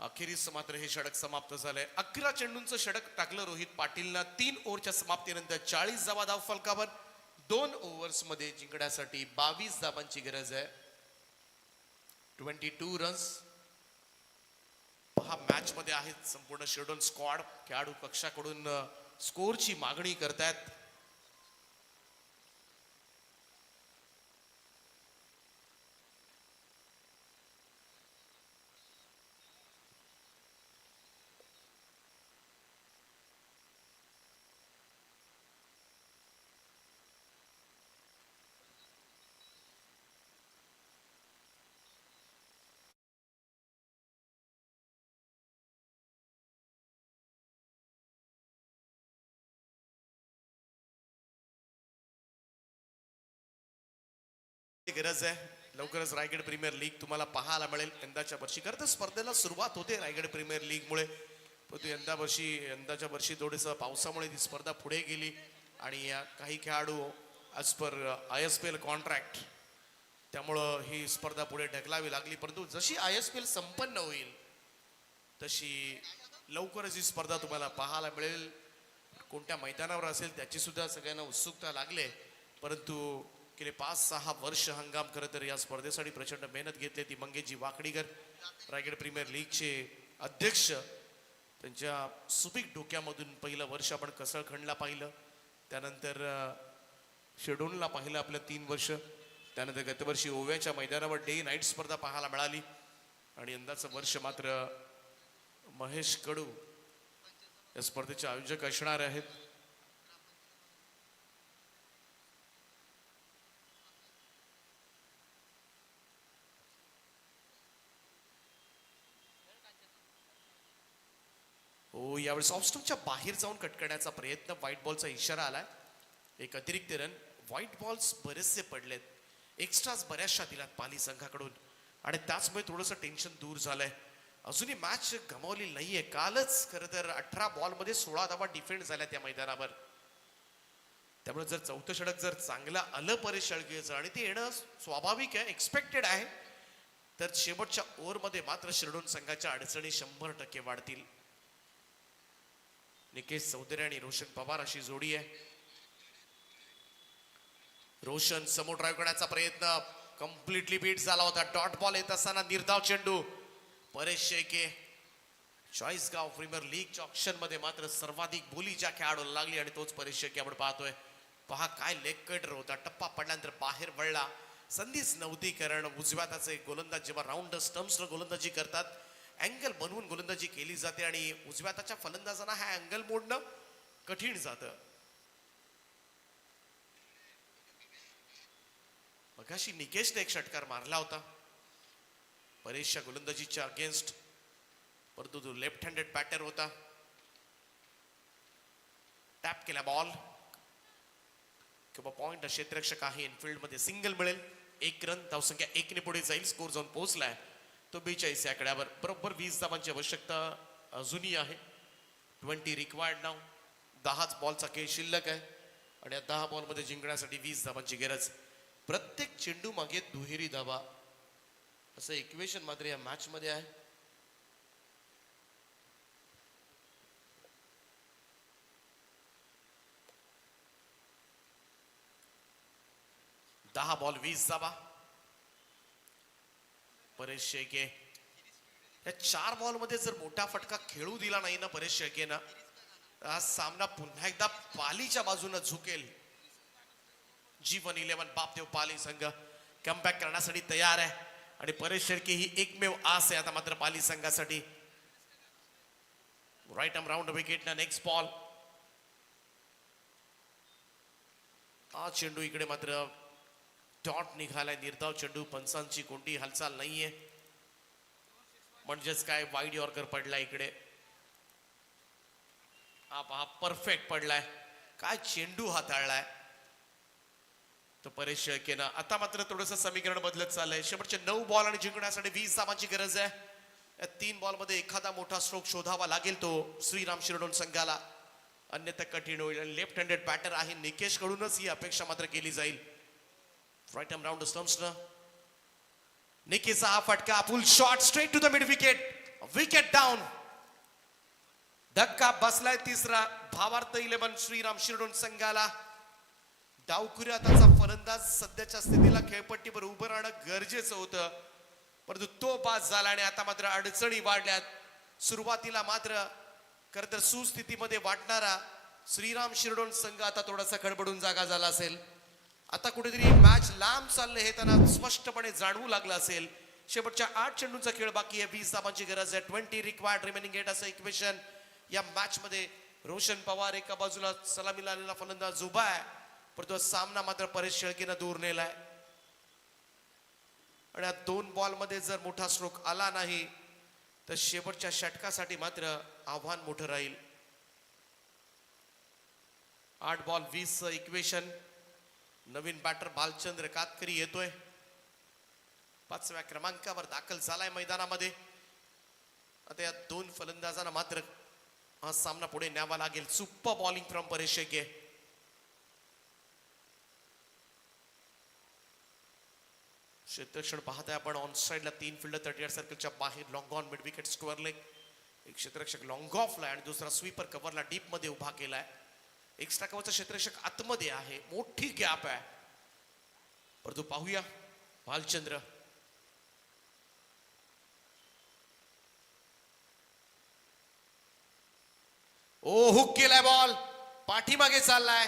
अखेरीस मात्र हे षटक समाप्त झालंय. 11 चेंडूंचं षटक टाकलं रोहित पाटीलनं. 3 ओव्हरच्या समाप्तीनंतर 40 धावा धाव फलकावर. 2 ओव्हर्स मध्ये जिंकण्यासाठी 22 धावांची गरज आहे. 22 रन्स. हा मॅच मध्ये आहेत संपूर्ण शेड्यूल स्क्वॉड. खेळाडू पक्षाकडून स्कोरची मागणी करतायत. गरज आहे. लवकरच रायगड प्रीमियर लीग तुम्हाला पाहायला मिळेल यंदाच्या वर्षी. खरं तर स्पर्धेला सुरुवात होते रायगड प्रीमियर लीग मुळे, परंतु यंदाच्या वर्षी थोडंसं पावसामुळे ती स्पर्धा पुढे गेली आणि काही खेळाडू ॲज पर ISPL कॉन्ट्रॅक्ट त्यामुळं ही स्पर्धा पुढे ढकलावी लागली. परंतु जशी ISPL संपन्न होईल तशी लवकरच ही स्पर्धा तुम्हाला पाहायला मिळेल. कोणत्या मैदानावर असेल त्याची सुद्धा सगळ्यांना उत्सुकता लागले. परंतु गेले 5-6 वर्ष हंगाम खरं तर या स्पर्धेसाठी प्रचंड मेहनत घेतली. ती मंगेशजी वाकडीकर रायगड प्रीमियर लीगचे अध्यक्ष. त्यांच्या सुपीक डोक्यामधून पहिलं वर्ष आपण कसळखंडला पाहिलं, त्यानंतर शेडोनला पाहिलं आपलं 3 वर्ष, त्यानंतर गतवर्षी ओव्याच्या मैदानावर डे नाईट स्पर्धा पाहायला मिळाली आणि यंदाचं वर्ष मात्र महेश कडू या स्पर्धेचे आयोजक असणार आहेत. हो, यावेळेस ऑफस्टंपच्या बाहेर जाऊन कट करण्याचा प्रयत्न. व्हाईट बॉलचा इशारा आलाय. एक अतिरिक्त रन. व्हाईट बॉल्स बरेचसे पडलेत, एक्स्ट्राच बऱ्याचशा दिल्यात पाली संघाकडून आणि त्याचमुळे थोडंसं टेन्शन दूर झालंय. अजूनही मॅच गमावली नाहीये. कालच खरं तर 18 बॉलमध्ये 16 धावा डिफेंड झाल्या त्या मैदानावर. त्यामुळे जर चौथं षटक जर चांगलं आलं परेश शेळकेचं आणि ते येणं स्वाभाविक आहे, एक्सपेक्टेड आहे, तर शेवटच्या ओव्हरमध्ये मात्र शिरडोन संघाच्या अडचणी 100% वाढतील. निकेश चौधरी आणि रोशन पवार अशी जोडी आहे. रोशन समोर ड्राईव्ह करण्याचा प्रयत्न कम्प्लिटली बीट झाला होता. डॉट बॉल येत असताना निर्धाव चेंडू. परेश शेळके चाळीसगाव प्रीमियर लीगच्या ऑप्शन मध्ये मात्र सर्वाधिक बोली ज्या खेळाडूला लागली आणि तोच परेश शेळके आपण पाहतोय. पहा काय लेग कटर होता. टप्पा पडल्यानंतर बाहेर वळला. संधीच नव्हती कारण उजव्या हाताचे गोलंदाज जेव्हा राऊंड स्टम्प्सवर गोलंदाजी करतात अँगल बनवून गोलंदाजी केली जाते आणि उजव्या हाताच्या फलंदाजांना हा अँगल मोडणं कठीण जातं. मगाशी निकेशने एक षटकार मारला होता परेशच्या गोलंदाजीच्या अगेन्स्ट, परंतु तो लेफ्ट हँडेड बॅटर होता. टॅप केला बॉल किंवा पॉइंट. क्षेत्ररक्षक आहे इनफिल्ड मध्ये सिंगल मिळेल. 1 रन. धावसंख्या 1 ने पुढे जाईल. स्कोर जाऊन पोहोचलाय तो 42 या आकड्यावर. बरोबर 20 धावांची आवश्यकता अजूनही आहे. 20 रिक्वायर्ड नाव. 10च बॉलचा खेळ शिल्लक आहे आणि या 10 बॉल मध्ये जिंकण्यासाठी 20 धावांची गरज. प्रत्येक चेंडू मागे दुहेरी धावा असं इक्वेशन मात्र या मॅच मध्ये आहे. दहा बॉल 20 धावा. परेश शेळके या 4 बॉल मध्ये जर मोठा फटका खेळू दिला नाही ना परेश शेळकेनं, हा सामना पुन्हा एकदा पालीच्या बाजूने झुकेल. G111 बापदेव पाली संघ कमबॅक करण्यासाठी तयार आहे आणि परेश शेळके ही एकमेव आस आहे आता मात्र पाली संघासाठी. राईट आर्म राऊंड विकेट ना. Next ball. हा चेंडू इकडे मात्र डॉट निघालाय. निर्धाव चेंडू. पंचांची कोणती हालचाल नाहीये म्हणजेच काय वाईड यॉर्कर पडलाय इकडे. हा पहा परफेक्ट पडलाय. काय चेंडू हाताळलाय तो परेश शेळकेनं. आता मात्र थोडंसं समीकरण बदलत चाललंय. शेवटचे 9 बॉल आणि जिंकण्यासाठी 20 धावांची गरज आहे. या 3 बॉल मध्ये एखादा मोठा स्ट्रोक शोधावा लागेल तो श्रीराम शिरडोन संघाला, अन्यथा कठीण होईल. लेफ्ट हँडेड बॅटर आहे निकेश कडूनच ही अपेक्षा मात्र केली जाईल. राईट आर्म राऊंड स्टम्प्सनं निकेशचा हा फटका. Full shot straight to the mid wicket. Wicket down. धक्का बसलाय तिसरा. भावार्थ 11 श्रीराम शिरडोन संघाला. डावखुऱ्या हाताचा फलंदाज सध्याच्या स्थितीला खेळपट्टीवर उभं राहणं गरजेचं होतं, परंतु तो बाद झाला आणि आता मात्र अडचणी वाढल्यात. सुरुवातीला मात्र खरं तर सुस्थितीमध्ये वाटणारा श्रीराम शिरडोन संघ आता थोडासा खडबडून जागा झाला असेल. आता कुठेतरी मॅच लांब चालले हे त्यांना स्पष्टपणे जाणवू लागलं असेल. शेवटच्या 8 चेंडूंचा खेळ बाकी आहे. 20 धावांची गरज आहे. 20 रिक्वायर्ड रिमेनिंग 8 असं इक्वेशन या मॅच मध्ये. रोशन पवार एका बाजूला सलामीला आलेला फलंदाज उभा आहे, परंतु सामना मात्र परेश शेळकेनं दूर नेलाय आणि या 2 बॉल मध्ये जर मोठा स्ट्रोक आला नाही तर शेवटच्या षटकासाठी मात्र आव्हान मोठं राहील. 8 बॉल 20 इक्वेशन. नवीन बॅटर भालचंद्र कातकरी येतोय. 5व्या क्रमांकावर दाखल झालाय मैदानामध्ये. आता या 2 फलंदाजांना मात्र हा सामना पुढे न्यावा लागेल. Super bowling from Paresh Shelke. क्षेत्ररक्षण पाहताय आपण ऑन साइडला 3 फिल्डर 38 सर्कलच्या बाहेर. Long on mid wicket square leg. एक क्षेत्ररक्षक लॉंग ऑफला आणि दुसरा स्वीपर कव्हरला डीप मध्ये उभा केलाय. एक्स्ट्रा कव्हरचा क्षेत्ररक्षक आतमध्ये आहे. मोठी गॅप आहे, परंतु पाहूया भालचंद्र. ओ हुक केलाय बॉल. पाठीमागे चाललाय.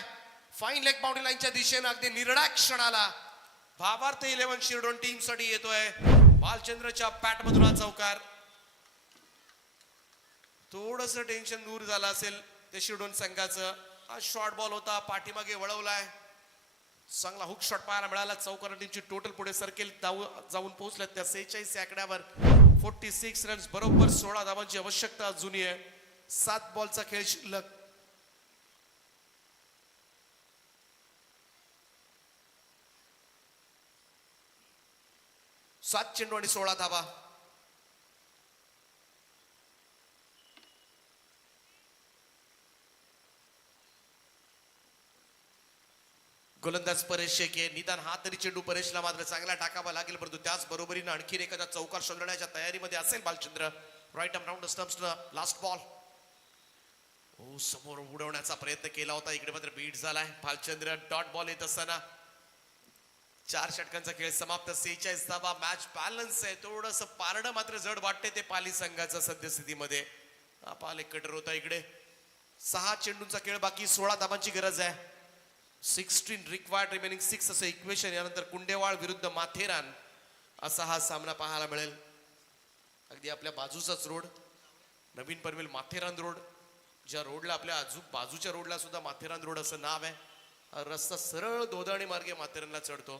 फाईन लेग बाउंड्री लाईनच्या दिशेने अगदी निर्णायक क्षणाला भावार्थ 11 शिरडोन टीम साठी येतोय. भालचंद्रच्या पॅट मधून हा चौकार. थोडस टेन्शन दूर झालं असेल ते शिरडोन संघाचं. हा शॉर्ट बॉल होता. पाठीमागे वळवलाय. चांगला हुक शॉट पाहायला मिळाला. चौकार टीमची टोटल पुढे सर्केल जाऊन पोहोचल्यात त्या 46 या आकड्यावर. 46 रन्स. बरोबर 16 धावांची आवश्यकता अजूनही आहे. 7 बॉलचा खेळ शिल्लक. सात चेंडू आणि 16 धावा. गोलंदाज परेश शेळके. निदान हा तरी चेंडू परेशला मात्र चांगला टाकावा लागेल, परंतु त्याच बरोबरीनं आणखीन एखादा चौकार शोधण्याच्या तयारीमध्ये असेल Bhalchandra. Right arm round stumps. Last ball. हो समोर उडवण्याचा प्रयत्न केला होता, इकडे मात्र बीट झालाय. भालचंद्र डॉट बॉल येत असताना 4 षटकांचा खेळ समाप्त. 46 धावा. मॅच बॅलन्स आहे. थोडस पारडं मात्र जड वाटते ते पाली संघाच्या सद्यस्थितीमध्ये. हा पाल एक कटर होता इकडे. 6 चेंडूंचा खेळ बाकी. 16 धावांची गरज आहे. 16 रिक्वायर्ड रिमेनिंग 6 असं इक्वेशन. यानंतर कुंडेवाळ विरुद्ध माथेरान असा हा सामना पाहायला मिळेल. अगदी आपल्या बाजूचाच रोड, नवीन पनवेल माथेरान रोड. ज्या रोडला आपल्या बाजूच्या रोडला सुद्धा माथेरान रोड असं नाव आहे. हा रस्ता सरळ दोदाणी मार्गे माथेरानला चढतो.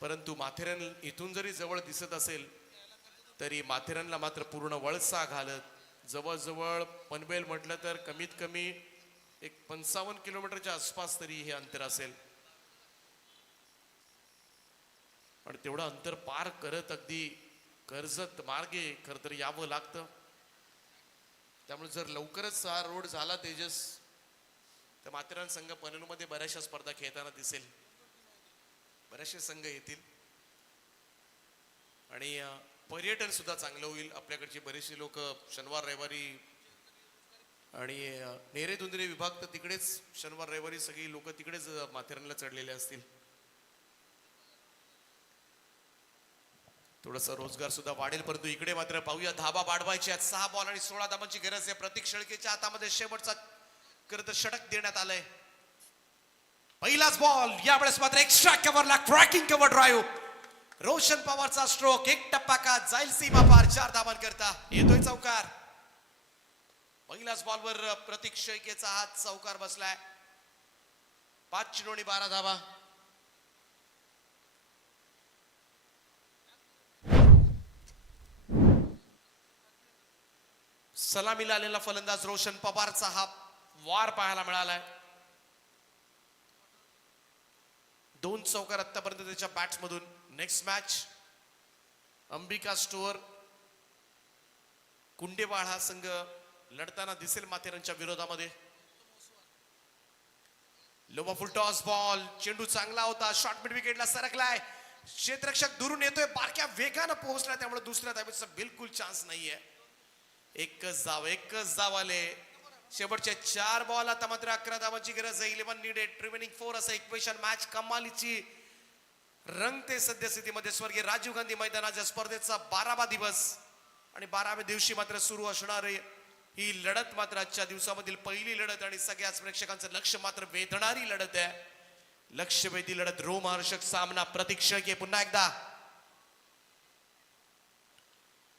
परंतु माथेरान इथून जरी जवळ दिसत असेल तरी माथेरानला मात्र पूर्ण वळसा घालत जवळजवळ पनवेल म्हटलं तर कमीत कमी एक 55 किलोमीटरच्या आसपास तरी हे अंतर असेल. आणि तेवढं अंतर पार करत अगदी कर्जत मार्गे खरं तर यावं लागतं. त्यामुळे जर लवकरच हा रोड झाला तेजस, तर माथेरान संघ पनवेलमध्ये बऱ्याचशा स्पर्धा खेळताना दिसेल. बरेचसे संघ येतील आणि पर्यटन सुद्धा चांगलं होईल. आपल्याकडचे बरेचसे लोक शनिवार रविवारी आणि नेरे दुंदरे विभाग तर तिकडेच शनिवार रविवारी सगळी लोक तिकडेच माथेरानला चढलेले असतील. थोडासा रोजगार सुद्धा वाढेल. परंतु इकडे मात्र पाहूया धाबा वाढवायचे आहेत. 6 बॉल आणि 16 धाबांची गरज आहे. प्रतीक शेळकेच्या हातामध्ये शेवटचा खरं तर षटक देण्यात आलंय. पहिलाच बॉल. यावेळेस मात्र एक्स्ट्रा कव्हरला क्रॅकिंग कव्हर ड्राईव्ह. रोशन पवारचा स्ट्रोक. एक टप्पा का जाईल सीमा पार. 4 धाबांकरता येतोय चौकार. पहिल्याच बॉलवर प्रतीक शेळकेचा हात चौकार बसलाय. 5 चेंडू आणि 12 धाबा. सलामीला आलेला फलंदाज रोशन पवारचा हा वार पाहायला मिळालाय. 2 चौकार आतापर्यंत त्याच्या बॅट्स मधून. नेक्स्ट मॅच अंबिका स्टोअर कुंडेवाळ हा संघ लढताना दिसेल माथेरानच्या विरोधामध्ये. लोवा फुल टॉस बॉल. चेंडू चांगला होता. Short mid विकेटला सरकलाय. क्षेत्ररक्षक दुरून येतोय. बारक्या वेगानं पोहोचला. त्यामुळे दुसऱ्या धावेचा बिलकुल चान्स नाहीये. एकच धाव आले. शेवटचे 4 बॉल. आता मात्र 11 धावांची गरज आहे. 11 नीडेड रिमेनिंग 4 असं इक्वेशन. मॅच कमालीची रंगते सद्यस्थितीमध्ये. स्वर्गीय राजीव गांधी मैदानाच्या स्पर्धेचा 12वा दिवस आणि 12व्या दिवशी मात्र सुरू असणारी ही लढत मात्र आजच्या दिवसामधील पहिली लढत आणि सगळ्याच प्रेक्षकांचं लक्ष मात्र वेधणारी लढत आहे. लक्षवेधी लढत. रोमहर्षक सामना. प्रतीक शेळके पुन्हा एकदा.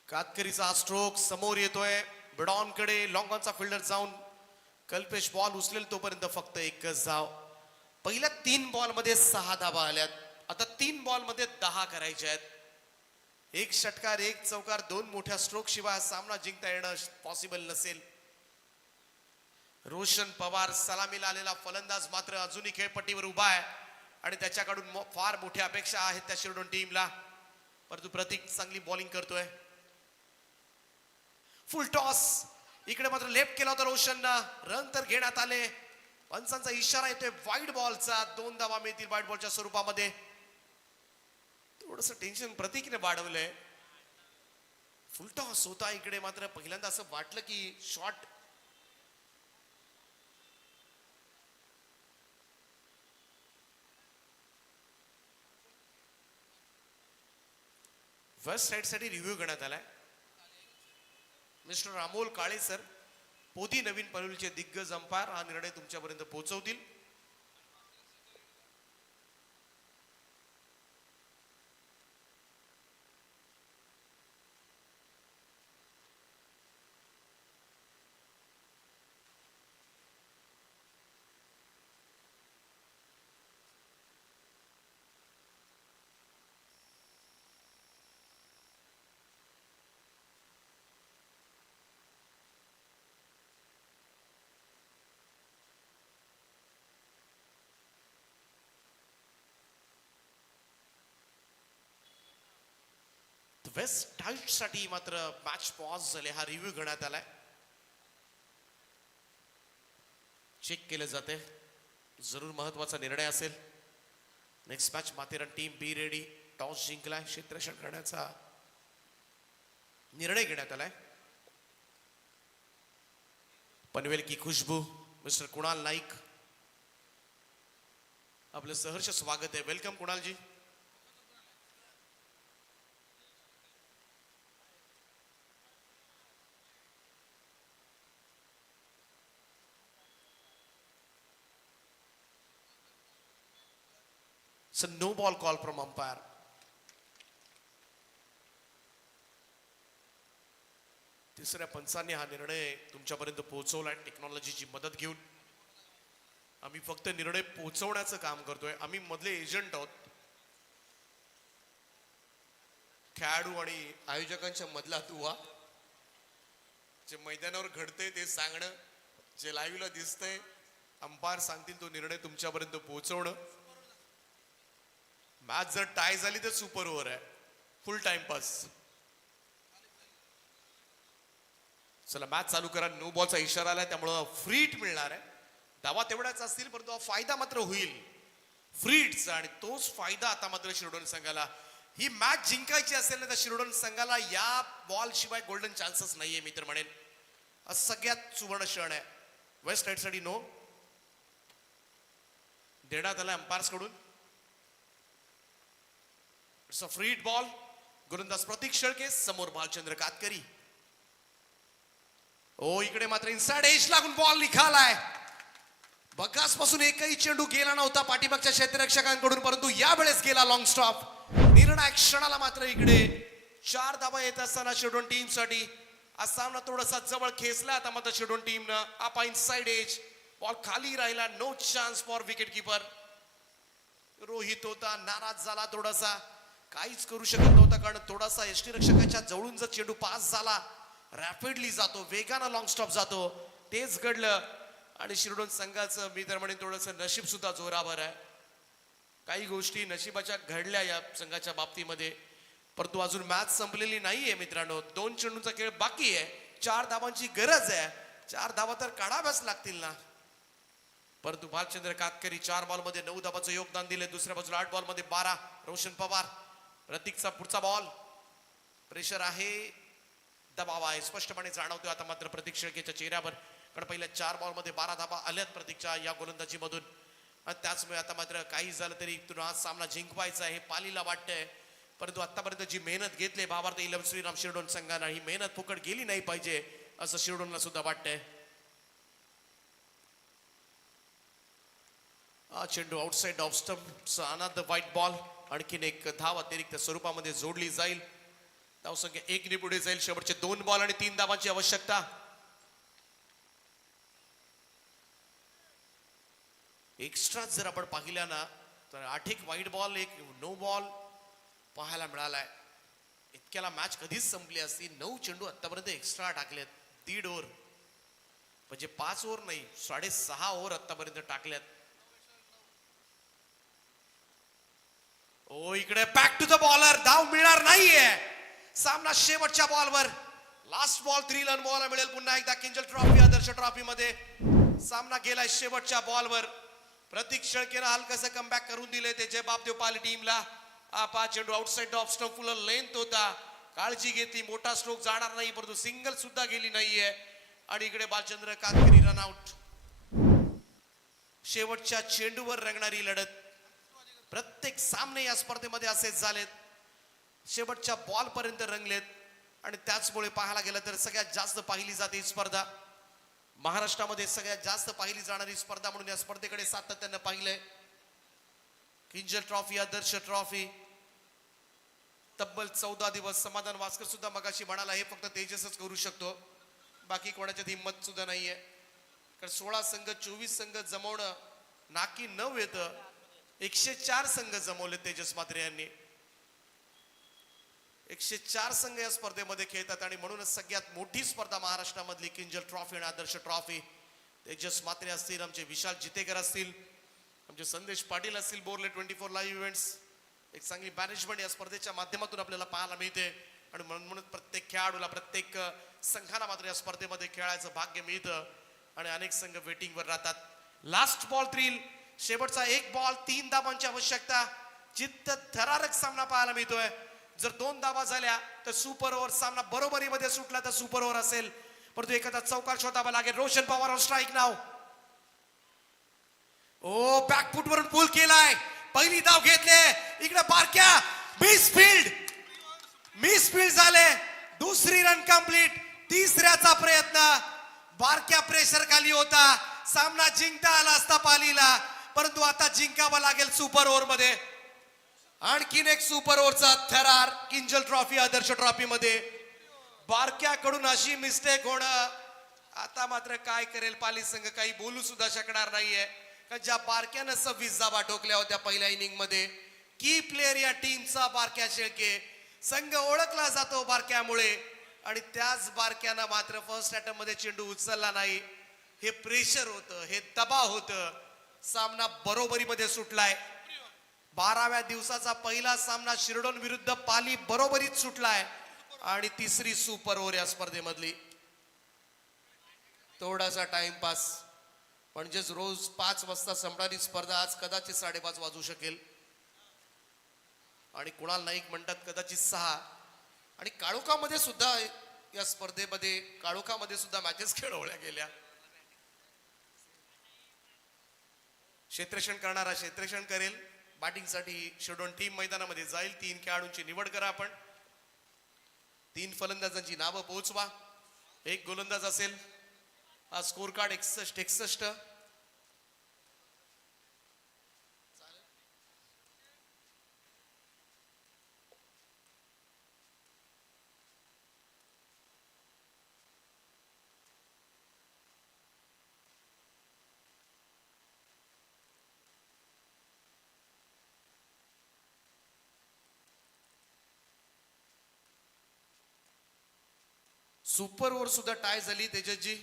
कातकरीचा हा स्ट्रोक समोर येतोय. बिडॉनकडे लॉंग ऑनचा फिल्डर जाऊन कल्पेश बॉल उचलेल तोपर्यंत फक्त एकच धाव. पहिल्या 3 बॉल मध्ये 6 धावा आल्यात. आता 3 बॉल मध्ये 10 करायचे आहेत. 1 षटकार 1 चौकार 2 मोठ्या स्ट्रोक शिवाय सामना जिंकता येणं पॉसिबल नसेल. रोशन पवार सलामीला आलेला फलंदाज मात्र अजूनही खेळपट्टीवर उभा आहे आणि त्याच्याकडून फार मोठ्या अपेक्षा आहेत त्या शिरोडोन टीमला. परंतु प्रतीक चांगली बॉलिंग करतोय. फुल टॉस. इकडे मात्र लेफ्ट केला होता रोशननं. रन तर घेण्यात आले. पंचांचा इशारा येतोय वाईड बॉलचा. 2 धावा मिळतील वाईड बॉलच्या स्वरूपामध्ये. थोडस टेन्शन प्रतीकने वाढवलंय. फुल टॉस होता. इकडे मात्र पहिल्यांदा असं वाटलं की शॉट फर्स्ट साइड साठी रिव्ह्यू करण्यात आलाय. मिस्टर अमोल काळे सर, पोदी नवीन पनवेलचे दिग्गज अंपायर हा निर्णय तुमच्यापर्यंत पोहोचवतील. वेस्ट टाईट साठी मात्र मॅच पॉज झाले. हा रिव्ह्यू घेण्यात आलाय. चेक केले जाते. जरूर महत्वाचा निर्णय असेल. Next match Matheran team B ready. Toss जिंकलाय. क्षेत्ररक्षण करण्याचा निर्णय घेण्यात आलाय. पनवेल की खुशबू मिस्टर कुणाल नाईक, आपलं सहर्ष स्वागत आहे. Welcome Kunal ji. It's a no ball call from umpire. तिसऱ्या पंचांनी हा निर्णय तुमच्यापर्यंत पोहोचवलाय टेक्नॉलॉजीची मदत घेऊन. आम्ही फक्त निर्णय पोहोचवण्याचं काम करतोय. आम्ही मधले एजंट आहोत. खेळाडू आणि आयोजकांच्या मधला दुवा. जे मैदानावर घडतंय ते सांगणं, जे लाईव्हला दिसतंय अंपायर सांगतील तो निर्णय तुमच्यापर्यंत पोहोचवणं. मॅच जर टाय झाली तर सुपर ओव्हर आहे, फुल टाइम पास. चला मॅच चालू करा. नो बॉलचा इशारा आलाय त्यामुळं फ्री हिट मिळणार आहे. धावा तेवढ्याच असतील परंतु फायदा मात्र होईल फ्री हिटचा, आणि तोच फायदा आता मात्र शिरोडोन संघाला. ही मॅच जिंकायची असेल ना तर शिरोडोन संघाला या बॉल शिवाय गोल्डन चान्सेस नाहीये. मी तर म्हणेन सगळ्यात सुवर्ण क्षण आहे. वेस्ट साइड साठी नो देण्यात आला अंपायर्स कडून. It's a free hit ball. गोलंदाज प्रतीक शेळके, समोर भालचंद्र कातकरी. ओ इकडे मात्र इनसाइड एज लागून बॉल निघालाय. बगास पासून एकही चेंडू गेला नव्हता पाठीमागच्या क्षेत्ररक्षकांकडून, परंतु यावेळेस गेला लॉंग स्टॉप. निर्णायक क्षणाला मात्र इकडे 4 धावा येत असताना शिरोडोन टीम साठी हा सामना थोडासा जवळ खेचला. आता मात्र शिरोडोन टीमनं आपा इनसाइड एज बॉल खाली राहिला. No chance for wicket keeper. Rohit होता नाराज झाला थोडासा, काहीच करू शकत नव्हता कारण थोडासा यष्टीरक्षकाच्या जवळून जर चेंडू पास झाला रॅपिडली जातो, वेगानं लॉंग स्टॉप जातो. तेच घडलं आणि शिरोडोन संघाचं मी तर म्हणेन थोडंसं नशीब सुद्धा जोरावर आहे. काही गोष्टी नशिबाच्या घडल्या या संघाच्या बाबतीमध्ये, परंतु अजून मॅच संपलेली नाहीये मित्रांनो. 2 चेंडूंचा खेळ बाकी आहे. 4 धावांची गरज आहे. 4 धावा तर काढाव्याच लागतील ना. परंतु भालचंद्र कातकरी 4 बॉल मध्ये 9 धावांचं योगदान दिले. दुसऱ्या बाजूला 8 बॉल मध्ये 12. रोशन पवार. प्रतीकचा पुढचा बॉल. प्रेशर आहे, दबाव आहे, स्पष्टपणे जाणवतोय आता मात्र प्रतीक शेळकेच्या चेहऱ्यावर. कारण पहिल्या 4 बॉल मध्ये 12 धावा आल्यात प्रतीकच्या या गोलंदाजीमधून. त्याचमुळे आता मात्र काही झालं तरी हा सामना जिंकवायचा आहे पालीला वाटतंय. परंतु आतापर्यंत जी मेहनत घेतली भावार्थ इलेव्हन श्रीराम शिरोडोन संघानं, ही मेहनत फुकट गेली नाही पाहिजे असं शिरोडोनला सुद्धा वाटतंय. हा चेंडू outside off stump, another white ball. आणखीन एक धाव अतिरिक्त स्वरूपामध्ये जोडली जाईल. धावसंख्या 1 ने पुढे जाईल. शेवटचे 2 बॉल आणि 3 धावांची आवश्यकता. एक्स्ट्रा जर आपण पाहिल्या ना तर 8 वाईट बॉल, 1 नो बॉल पाहायला मिळालाय. इतक्याला मॅच कधीच संपली असती. 9 चेंडू आतापर्यंत एक्स्ट्रा टाकलेत. 1.5 ओव्हर म्हणजे 5 ओव्हर नाही 6.5 ओव्हर आतापर्यंत टाकल्यात. ओ इकडे बॅक टू द बॉलर. धाव मिळणार नाहीये. सामना शेवटच्या बॉलवर. लास्ट बॉल 3 रन बॉल मिळेल पुन्हा एकदा किंजल ट्रॉफी आदर्श ट्रॉफी मध्ये. सामना गेलाय शेवटच्या बॉलवर. प्रतीक शेळकेनं हलकसं कमबॅक करून दिले त्याचे बापदेव पाली टीमला. आपा चेंडू आउटसाइड ऑफ स्टंप, फुल लेंथ होता, काळजी घेतली, मोठा स्ट्रोक जाणार नाही, परंतु सिंगल सुद्धा गेली नाहीये. आणि इकडे भालचंद्र कातकरी रन आउट. शेवटच्या चेंडूवर रंगणारी लढत. प्रत्येक सामने या स्पर्धेमध्ये असेच झालेत. शेवटच्या बॉल पर्यंत रंगलेत आणि त्याचमुळे पाहायला गेलं तर सगळ्यात जास्त पाहिली जाते ही स्पर्धा. महाराष्ट्रामध्ये सगळ्यात जास्त पाहिली जाणारी स्पर्धा म्हणून या स्पर्धेकडे सातत्यानं पाहिलंय. किंजल ट्रॉफी आदर्श ट्रॉफी तब्बल 14 दिवस. समाधान वास्कर सुद्धा मगाशी म्हणाला हे फक्त तेजसच करू शकतो, बाकी कोणाच्यात हिंमत सुद्धा नाहीये. कारण 16 संघ 24 संघ जमवणं नाकी न येतं. 104 संघ जमवले तेजस म्हात्रे यांनी. 104 संघ या स्पर्धेमध्ये खेळतात आणि म्हणूनच सगळ्यात मोठी स्पर्धा महाराष्ट्रामधली किंजल ट्रॉफी आणि आदर्श ट्रॉफी. तेजस म्हात्रे असतील, आमचे विशाल जितेकर असतील, आमचे संदेश पाटील असतील, बोरले 24 लाईव्ह इव्हेंट्स. एक चांगली मॅनेजमेंट या स्पर्धेच्या माध्यमातून आपल्याला पाहायला मिळते आणि म्हणून प्रत्येक खेळाडूला प्रत्येक संघाला मात्र या स्पर्धेमध्ये खेळायचं भाग्य मिळतं आणि अनेक संघ वेटिंगवर राहतात. Last ball thrill. शेवटचा 1 बॉल 3 धावांची आवश्यकता. चित्त थरारक सामना पाहायला मिळतोय. जर 2 धावा झाल्या तर सुपर ओव्हर. सामना बरोबरीमध्ये सुटला तर सुपर ओव्हर असेल, परंतु एखादा चौकार शोधावा लागेल. रोशन पवार ऑन स्ट्राईक नाव. ओ बॅकफूट वरून पुल केलाय. पहिली धाव घेतले. इकडे बारक्या मिस फील्ड झाले. दुसरी रन कंप्लीट. तिसऱ्याचा प्रयत्न. बारक्या प्रेशर खाली होता. सामना जिंकता आला असता पालीला, परंतु आता जिंकावा लागेल सुपर ओव्हर मध्ये. आणखीन एक सुपर ओव्हरचा थरार किंजल ट्रॉफी आदर्श ट्रॉफी मध्ये. बारक्याकडून अशी मिस्टेक होणं. आता मात्र काय करेल पाली संघ, काही बोलू सुद्धा शकणार नाहीये. ज्या बारक्यानं 26 धावा ठोकल्या होत्या पहिल्या इनिंग मध्ये. की प्लेअर या टीमचा बारक्या शेळके. संघ ओळखला जातो बारक्यामुळे, आणि त्याच बारक्यानं मात्र फर्स्ट अटेम्प्ट मध्ये चेंडू उचलला नाही. हे प्रेशर होतं, हे दबाव होतं. सामना बरोबरीमध्ये सुटलाय. 12व्या दिवसाचा पहिला सामना शिरडोन विरुद्ध पाली बरोबरीत सुटलाय, आणि तिसरी सुपर ओव्हर या स्पर्धेमधली. थोडासा टाइमपास, म्हणजेच रोज 5 वाजता संपणारी स्पर्धा आज कदाचित 5:30 वाजू शकेल. आणि कुणाल नाईक म्हणतात कदाचित 6. आणि काळोखामध्ये सुद्धा या स्पर्धेमध्ये काळोखामध्ये सुद्धा मॅचेस खेळवल्या गेल्या. क्षेत्ररक्षण करणारा क्षेत्ररक्षण करेल. बॅटिंगसाठी शिरडोन टीम मैदानामध्ये जाईल. 3 खेळाडूंची निवड करा आपण. 3 फलंदाजांची नावं पोहोचवा. 1 गोलंदाज असेल. हा स्कोर कार्ड 61. सुपर ओव्हर सुद्धा टाय झाली तेजसजी.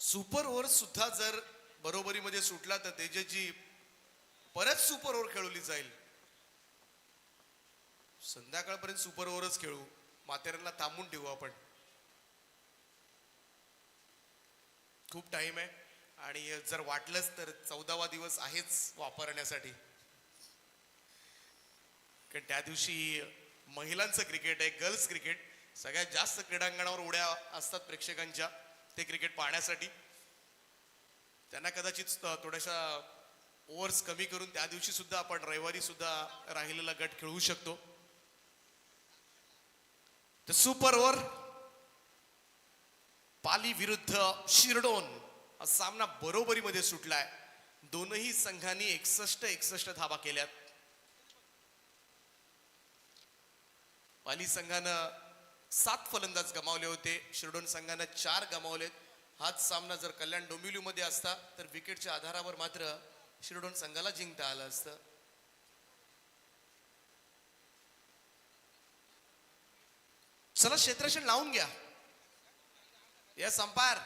सुपर ओव्हर सुद्धा जर बरोबरीमध्ये सुटला तर तेजसजी परत सुपर ओव्हर खेळवली जाईल. संध्याकाळपर्यंत सुपर ओव्हरच खेळू. माथेरानला थांबून ठेवू आपण. खूप टाइम आहे, आणि जर वाटलंच तर 14वा दिवस आहेच वापरण्यासाठी. कारण त्या दिवशी महिलांचं क्रिकेट आहे, गर्ल्स क्रिकेट. सगळ्यात जास्त क्रीडांगणावर उड्या असतात प्रेक्षकांच्या ते क्रिकेट पाहण्यासाठी. त्यांना कदाचित थोड्याशा ओव्हर्स कमी करून त्या दिवशी सुद्धा आपण रविवारी सुद्धा राहिलेला गट खेळू शकतो. तर सुपर ओव्हर पाली विरुद्ध शिरडोन हा सामना बरोबरीमध्ये सुटलाय. दोनही संघांनी 61 धावा केल्यात. पाली संघानं 7 फलंदाज गमावले होते. शिरडोन संघानं 4 गमावलेत. हाच सामना जर कल्याण डोंबिवलीमध्ये असता तर विकेटच्या आधारावर मात्र शिरडोन संघाला जिंकता आलं असतं. चला क्षेत्ररक्षण लावून घ्या. Yes umpire.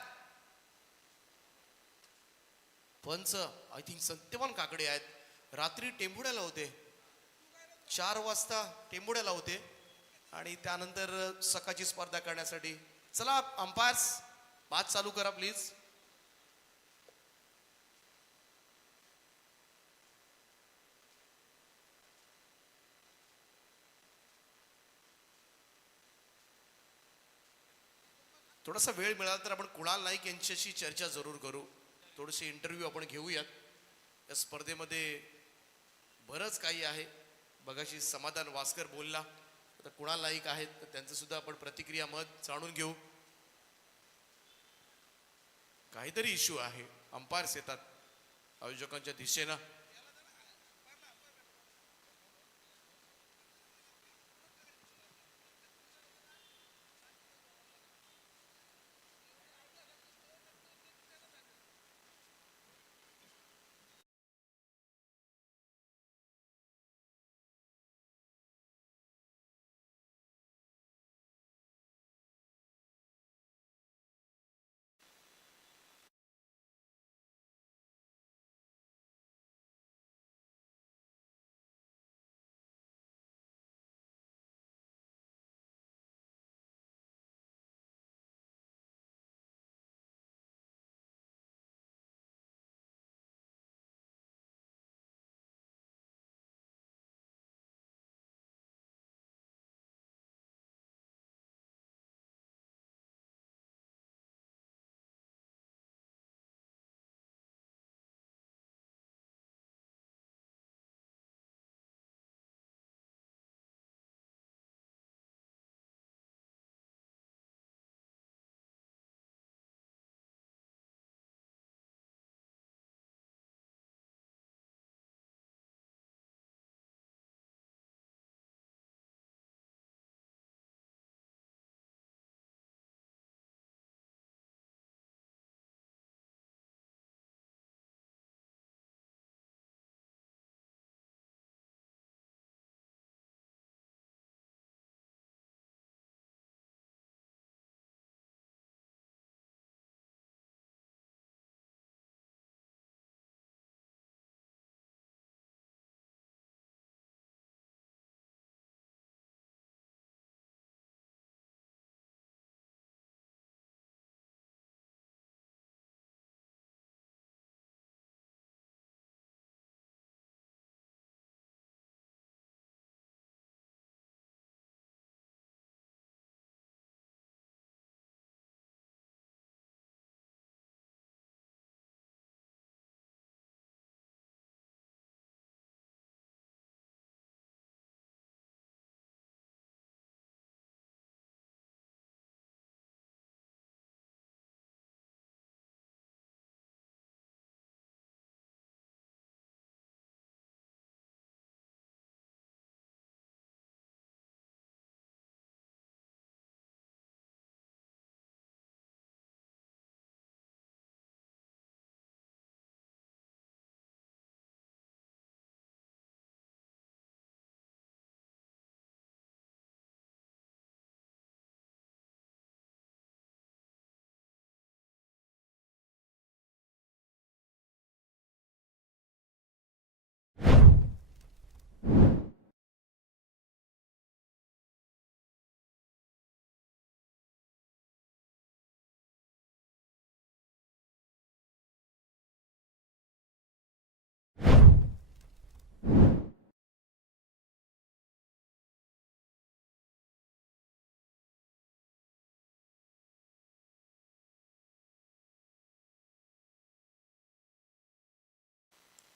पंच आय थिंक सत्यवान काकडे आहेत. रात्री टेंभुड्याला होते. 4 वाजता टेंभुड्याला होते, आणि त्यानंतर सकाळची स्पर्धा करण्यासाठी. चला अंपायर्स, बात चालू करा प्लीज. थोडासा वेळ मिळाला तर आपण कुणाल नाईक यांच्याशी चर्चा जरूर करू. थोडेसे इंटरव्ह्यू आपण घेऊयात. या स्पर्धेमध्ये बरंच काही आहे. बघाशी समाधान वास्कर बोलला, आता कुणाल नाईक आहेत तर त्यांचं सुद्धा आपण प्रतिक्रिया मत जाणून घेऊ. काहीतरी इश्यू आहे. अंपायर्स येतात आयोजकांच्या दिशेनं.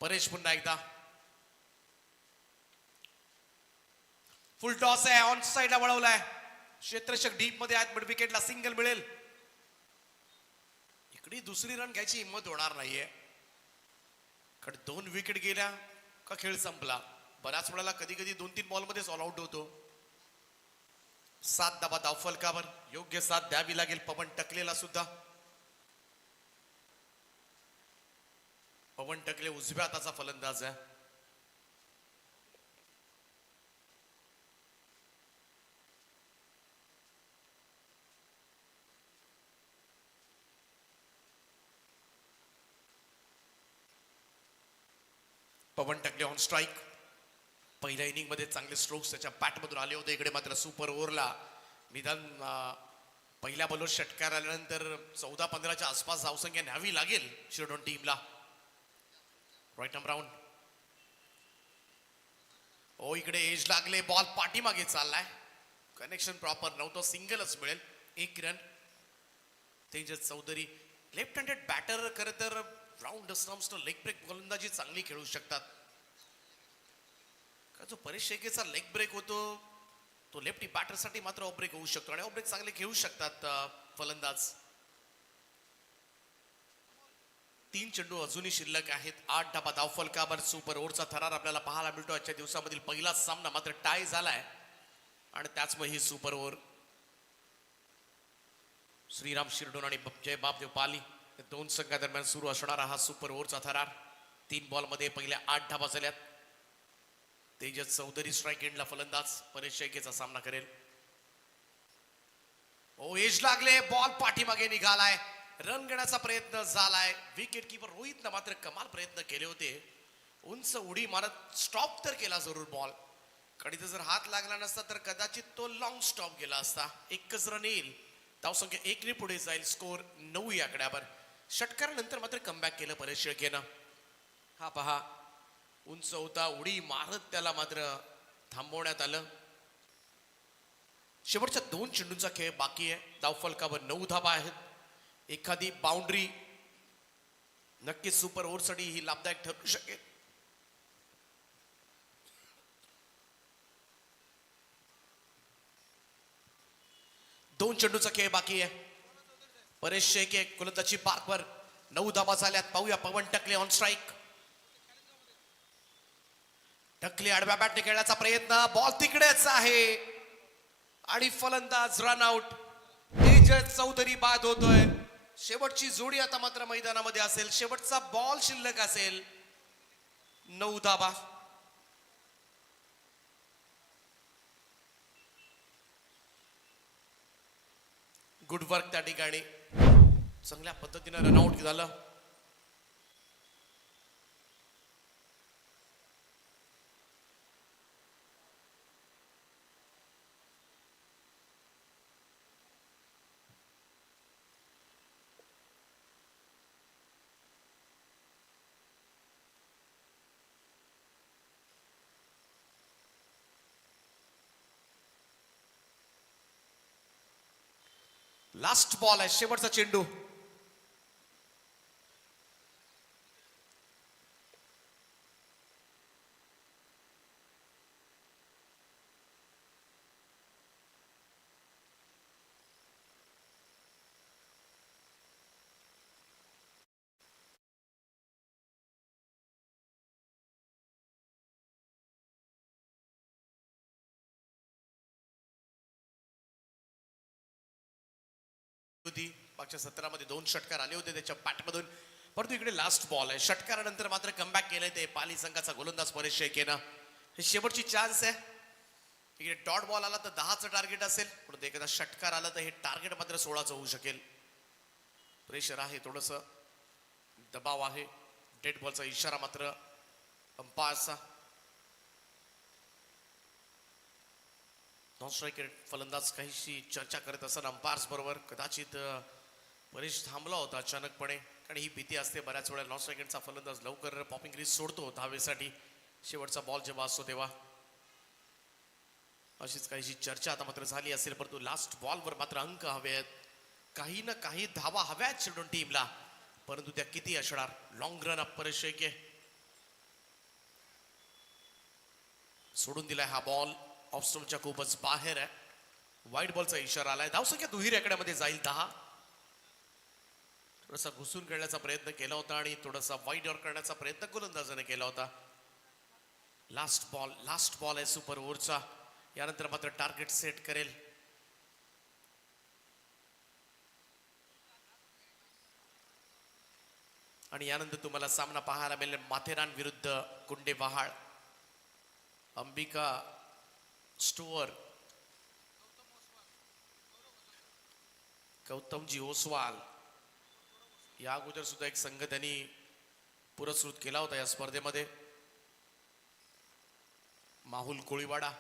परेश पुन्हा एकदा फुल टॉस आहे, ऑन साइडला वळवलाय, क्षेत्ररक्षक डीप मध्ये आहेत, मिड विकेटला सिंगल मिळेल. इकडे दुसरी रन घ्यायची हिंमत होणार नाहीये, कारण 2 विकेट गेल्या का खेळ संपला. बऱ्याच वेळेला कधी कधी 2-3 बॉल मध्येच ऑल आउट होतो. 7 धावा धावफलकावर, योग्य साथ द्यावी लागेल पवन टकलेला सुद्धा. पवन टकले उजव्या हाताचा फलंदाज आहे. पवन टकले ऑन स्ट्राईक. पहिल्या इनिंग मध्ये चांगले स्ट्रोक्स त्याच्या बॅटमधून आले होते. इकडे मात्र सुपर ओव्हरला निदान पहिल्या बॉलवर षटकार आल्यानंतर 14-15च्या आसपास धावसंख्या न्यावी लागेल शिरडोन टीमला. Right arm round. ओ इकडे एज लागले, बॉल पाठीमागे चाललाय, कनेक्शन प्रॉपर नव्हतं, सिंगलच मिळेल. 1 run. Tejas Chaudhari left handed batter, खरं तर राऊंड स्टम्प्स लेग ब्रेक गोलंदाजी चांगली खेळू शकतात. का जो परेश शेळकेचा लेग ब्रेक होतो तो लेफ्टी बॅटरसाठी मात्र ऑफ ब्रेक होऊ शकतो आणि ऑफ ब्रेक चांगले खेळू शकतात फलंदाज. 3 चेंडू अजूनही शिल्लक आहेत. 8 धावा धावफलकावर. सुपर ओव्हरचा थरार आपल्याला पाहायला मिळतो. आजच्या दिवसामधील पहिला सामना मात्र टाय झालाय आणि त्याचमुळे ही सुपर ओव्हर. श्रीराम शिरडोन आणि जय बापदेव पाली या 2 संघादरम्यान सुरू असणारा हा सुपर ओव्हरचा थरार. 3 बॉलमध्ये पहिल्या 8 धावा झाल्यात. तेजस चौधरी स्ट्राईक एंडला फलंदाज. परेश शेळकेचा सामना करेल. ओ एज लागले, बॉल पाठीमागे निघालाय, रन घेण्याचा प्रयत्न झालाय. विकेट किपर रोहितनं मात्र कमाल प्रयत्न केले होते. उंच उडी मारत स्टॉप तर केला जरूर बॉल. कडीत जर हात लागला नसता तर कदाचित तो लॉंग स्टॉप गेला असता. 1च रन येईल. धावसंख्या 1 ने पुढे जाईल. स्कोर 9 या आकड्यावर. षटकारानंतर मात्र कमबॅक केलं परेश शेळकेनं. हा पहा, उंच होता, उडी मारत त्याला मात्र थांबवण्यात आलं. शेवटच्या 2 चेंडूंचा खेळ बाकी आहे. धावफलकावर 9 धावा आहेत. एखादी बाउंड्री नक्कीच सुपर ओव्हरसाठी ही लाभदायक ठरू शकेल. दोन चेंडूचा खेळ बाकी आहे. परेश शेळके गोलंदाजी पार्कवर. 9 धावा झाल्यात. पाहूया पवन टकले ऑन स्ट्राईक. टकले आडव्या बॅटने खेळण्याचा प्रयत्न, बॉल तिकडेच आहे आणि फलंदाज रन आउट. तेजस चौधरी बाद होतोय. शेवटची जोडी आता मात्र मैदानामध्ये असेल. शेवटचा बॉल शिल्लक असेल. 9 धावा. गुड वर्क त्या ठिकाणी. चांगल्या पद्धतीने रनआउट झालं. लास्ट बॉल आहे, शेवटचा चेंडू. मागच्या 17मध्ये 2 षटकार आले होते त्याच्या बॅटमधून. परंतु इकडे लास्ट बॉल आहे. षटकारानंतर मात्र कमबॅक केलंय ते पाली संघाचा गोलंदाज परेश शेळकेनं. हे शेवटची चान्स आहे. इकडे डॉट बॉल आला तर 10चं टार्गेट असेल, परंतु एखादा षटकार आला तर हे टार्गेट मात्र 16चं होऊ शकेल. प्रेशर आहे, थोडस दबाव आहे. डेड बॉलचा इशारा मात्र अंपायरचा. नॉन स्ट्रायकर फलंदाज काहीशी चर्चा करत असताना अंपायर्स बरोबर. कदाचित परेश थांबला होता अचानकपणे, कारण ही भीती असते बऱ्याच वेळा नॉन स्ट्रायकरचा फलंदाज लवकर पॉपिंग क्रीज सोडतो धावेसाठी शेवटचा बॉल जेव्हा असतो तेव्हा. अशीच काहीशी चर्चा आता मात्र झाली असेल, परंतु लास्ट बॉलवर मात्र अंक हवे आहेत. काही ना काही धावा हव्यात शिरडोन टीमला, परंतु त्या किती असणार. Long run up Paresh Shelke. सोडून दिलाय हा बॉल ऑफ स्टोनच्या खूपच बाहेर आहे. वाईट बॉलचा इशारा आलाय. धावसंख्या दुहेरी आकड्यामध्ये जाईल 10. थोडासा घुसून खेळण्याचा प्रयत्न केला होता आणि थोडासा वाईड ऑर करण्याचा प्रयत्न गोलंदाजाने केला होता. लास्ट बॉल आहे सुपर ओव्हरचा. यानंतर मात्र टार्गेट सेट करेल. आणि यानंतर तुम्हाला सामना पाहायला मिळेल माथेरान विरुद्ध कुंडे वहाळ. अंबिका स्टोअर, गौतमजी ओसवाल या अगोदर सुद्धा एक संघ त्यांनी पुरस्कृत केला होता या स्पर्धेमध्ये. माहुल कोळीवाडा.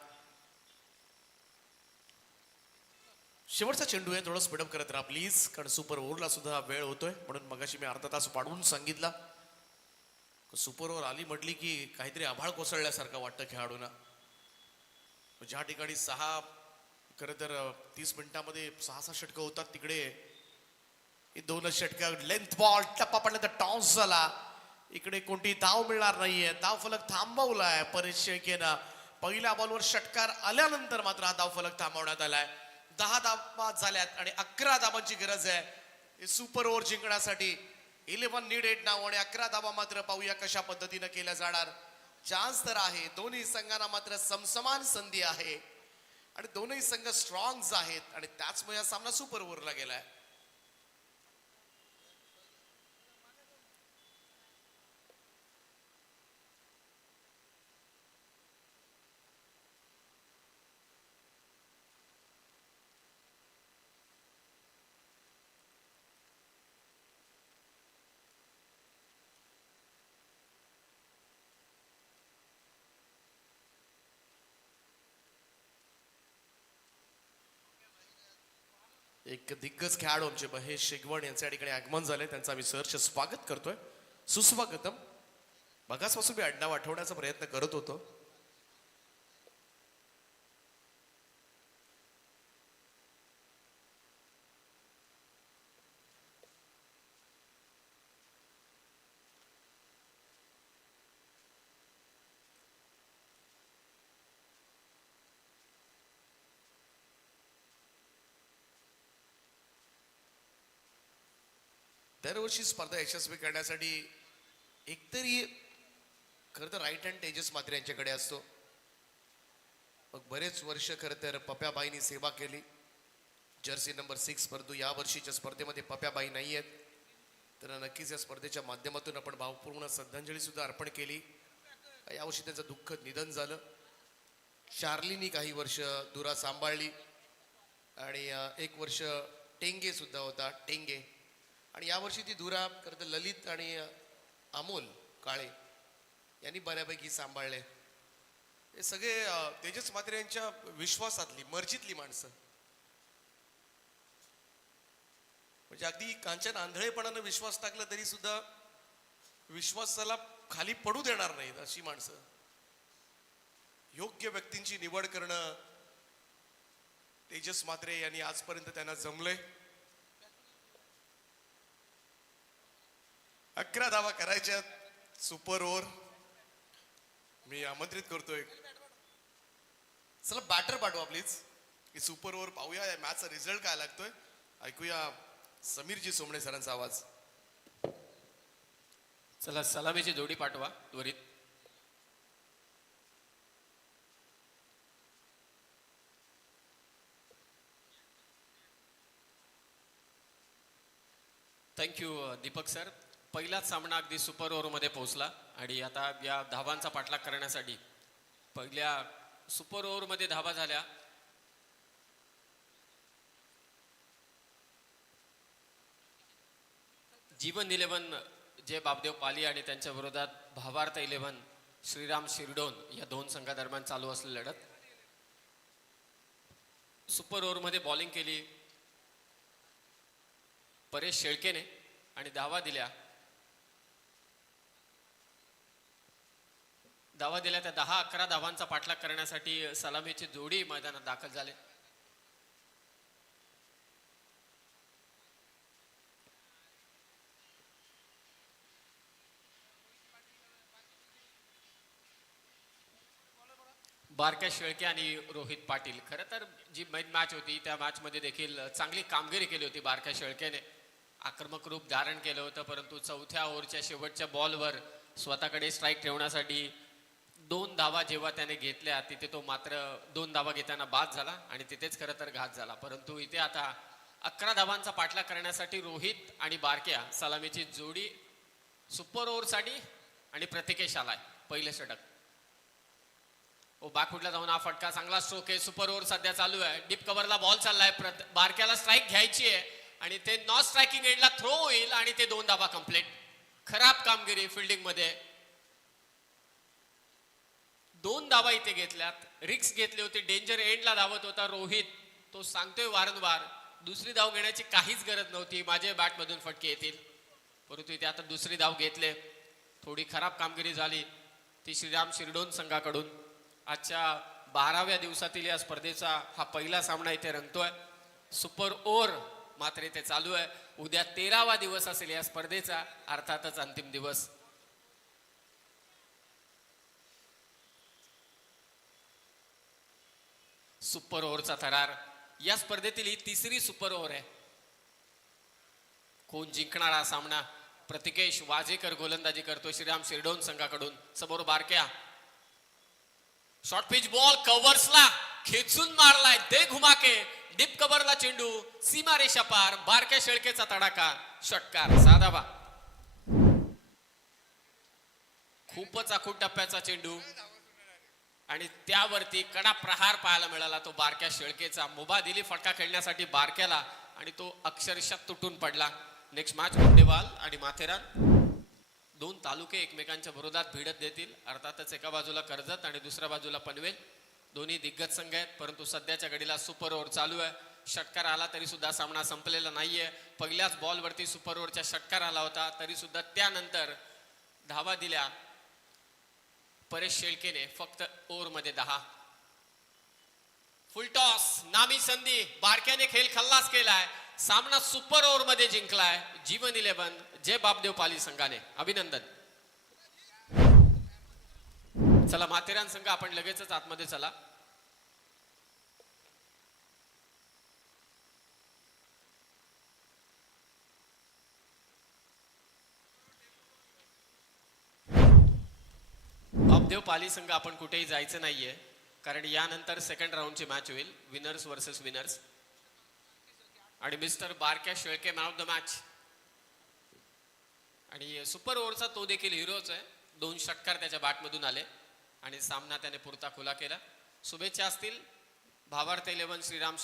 शेवटचा चेंडू आहे. थोडं स्पीडअप करत राहा प्लीज, कारण सुपर ओव्हरला सुद्धा वेळ होतोय. म्हणून मगाशी मी अर्धा तास वाढवून सांगितला. सुपर ओव्हर आली म्हटली की काहीतरी आभाळ कोसळल्यासारखं वाटतं खेळाडूंना. ज्या ठिकाणी 6 खरं तर 30 मिनिटांमध्ये 6 षटकं होतात, तिकडे 2 षटकं. लेंथ बॉल टप्पा पडला तर टॉस झाला. इकडे कोणती धाव मिळणार नाहीये. धाव फलक थांबवलाय परेश शेळकेनं. पहिल्या बॉलवर षटकार आल्यानंतर मात्र हा धाव फलक थांबवण्यात आलाय. 10 धावा झाल्यात आणि 11 धावांची गरज आहे सुपर ओव्हर जिंकण्यासाठी. 11 नीडेड नाव आणि 11 धावा मात्र पाहूया कशा पद्धतीनं केल्या जाणार. चान्स तर आहे. दोन्ही संघांना मात्र समसमान संधी आहे आणि दोन्ही संघ स्ट्रॉंग आहेत आणि त्याचमुळे हा सामना सुपर ओव्हरला गेलाय. एक दिग्गज खेळाडू आमचे महेश शेगवण यांच्या ठिकाणी आगमन झाले. त्यांचं आम्ही सहर्ष स्वागत करतोय. सुस्वागतम. बघाचपासून मी अड्डा वाठवण्याचा प्रयत्न करत होतो. दरवर्षी स्पर्धा यशस्वी करण्यासाठी एकतरी खरं तर राईट हँड तेजस म्हात्रे यांच्याकडे असतो. मग बरेच वर्ष खरं तर पप्याबाईंनी सेवा केली. जर्सी नंबर 6, परंतु या वर्षीच्या स्पर्धेमध्ये पप्याबाई नाही आहेत. तर नक्कीच या स्पर्धेच्या माध्यमातून आपण भावपूर्ण श्रद्धांजली सुद्धा अर्पण केली. यावर्षी त्यांचं दुःखद निधन झालं. शार्लीनी काही वर्ष दुरा सांभाळली आणि 1 वर्ष टेंगे सुद्धा होता. टेंगे. आणि यावर्षी ती धुरा खरं तर ललित आणि अमोल काळे यांनी बऱ्यापैकी सांभाळले. हे सगळे तेजस म्हात्रे यांच्या विश्वासातली मर्जीतली माणसं. म्हणजे अगदी कांचन आंधळेपणानं विश्वास टाकला तरी सुद्धा विश्वासाला खाली पडू देणार नाहीत अशी माणसं. योग्य व्यक्तींची निवड करणं तेजस म्हात्रे यांनी आजपर्यंत त्यांना जमलंय. 11 धावा करायच्या सुपर ओव्हर. मी आमंत्रित करतोय, चला बॅटर पाठवा प्लीज. ही सुपर ओव्हर पाहूया या मॅचचा रिझल्ट काय लागतोय. ऐकूया समीरजी सोमणे सरांचा आवाज. चला सलामीची जोडी पाठवा त्वरित. Thank you Deepak sir. पहिलाच सामना अगदी सुपर ओव्हरमध्ये पोहोचला आणि आता या धावांचा पाठलाग करण्यासाठी पहिल्या सुपर ओव्हरमध्ये धावा झाल्या. जीवन 11 जे बाबदेव पाली आणि त्यांच्या विरोधात भावार्थ 11 श्रीराम शिरडोन या 2 संघादरम्यान चालू असलेली लढत. सुपर ओव्हरमध्ये बॉलिंग केली परेश शेळकेने आणि धावा दिल्या त्या 10-11 धावांचा पाठलाग करण्यासाठी सलामीची जोडी मैदानात दाखल झाले. बारक्या शेळके आणि रोहित पाटील. खरं तर जी मेन मॅच होती त्या मॅचमध्ये देखील चांगली कामगिरी केली होती बारक्या शेळकेने. आक्रमक रूप धारण केलं होतं, परंतु चौथ्या ओव्हरच्या शेवटच्या बॉलवर स्वतःकडे स्ट्राईक ठेवण्यासाठी 2 धावा जेव्हा त्याने घेतल्या तिथे तो मात्र 2 धावा घेताना बाद झाला आणि तिथेच खरं तर घात झाला. परंतु इथे आता 11 धावांचा पाठलाग करण्यासाठी रोहित आणि बारक्या सलामीची जोडी सुपर ओव्हरसाठी आणि प्रत्येकेश आलाय पहिले षटक. बॅकफुटला जाऊन हा फटका, चांगला स्ट्रोक आहे. सुपर ओव्हर सध्या चालू आहे. डीप कव्हरला बॉल चाललाय, बारक्याला स्ट्राईक घ्यायची आहे आणि ते नॉन स्ट्रायकिंग एंडला थ्रो होईल आणि ते 2 धावा कंप्लीट. खराब कामगिरी फिल्डिंग मध्ये. 2 धावा इथे घेतल्यात, रिक्स घेतली होती. डेंजर एंडला धावत होता रोहित, तो सांगतोय वारंवार दुसरी धाव घेण्याची काहीच गरज नव्हती, माझ्या बॅट मधून फटके येतील. परंतु इथे आता दुसरी धाव घेतले. थोडी खराब कामगिरी झाली ती श्रीराम शिरडोन संघाकडून. आजच्या 12व्या दिवसातील या स्पर्धेचा हा पहिला सामना इथे रंगतोय. सुपर ओव्हर मात्र इथे चालू आहे. उद्या 13वा दिवस असेल या स्पर्धेचा, अर्थातच अंतिम दिवस. सुपर ओव्हरचा थरार. या स्पर्धेतील ही तिसरी सुपर ओव्हर आहे. कोण जिंकणार हा सामना? प्रतिकेश वाजेकर गोलंदाजी करतो श्रीराम शिरडोन संघाकडून. समोर बारक्या, शॉर्ट पिच बॉल कव्हर्सला खेचून मारलाय, दे घुमाके. डीप कव्हरला चेंडू, सीमा रेषा पार. बारक्या शेळकेचा तडाखा, षटकार, साधावा. खूपच आखूड टप्प्याचा चेंडू आणि त्यावरती कडा प्रहार पाहायला मिळाला तो बारक्या शेळकेचा. मुभा दिली फटका खेळण्यासाठी बारक्याला आणि तो अक्षरशः तुटून पडला. नेक्स्ट मॅच मुंडेवाल आणि माथेरान, 2 तालुके एकमेकांच्या विरोधात भिडत देतील. अर्थातच एका बाजूला कर्जत आणि दुसऱ्या बाजूला पनवेल, दोन्ही दिग्गज संघ आहेत. परंतु सध्याच्या घडीला सुपर ओव्हर चालू आहे. षटकार आला तरी सुद्धा सामना संपलेला नाहीये. पहिल्याच बॉलवरती सुपर ओव्हरच्या षटकार आला होता, तरी सुद्धा त्यानंतर धावा दिल्या परेश शेळकेने, फक्त ओव्हरमध्ये 10. फुल टॉस, नामी संधी, बारक्याने खेळ खल्लास केलाय. सामना सुपर ओव्हर मध्ये जिंकलाय जीवन 11 जय बापदेव पाली संघाने. अभिनंदन. चला माथेरान संघ, आपण लगेचच आतमध्ये चला. बापदेव पाली संघ, आपण कुठेही जायचं नाहीये, कारण यानंतर सेकंड राऊंडची मॅच होईल, विनर्स वर्सेस विनर्स. आणि मिस्टर बारक्या Shelke man of the match. आणि सुपर ओव्हरचा तो देखील हिरोच आहे. 2 षटकार त्याच्या बॅटमधून आले आणि सामना त्याने पुरता खुला केला. शुभेच्छा असतील भावार्थ 11 श्रीराम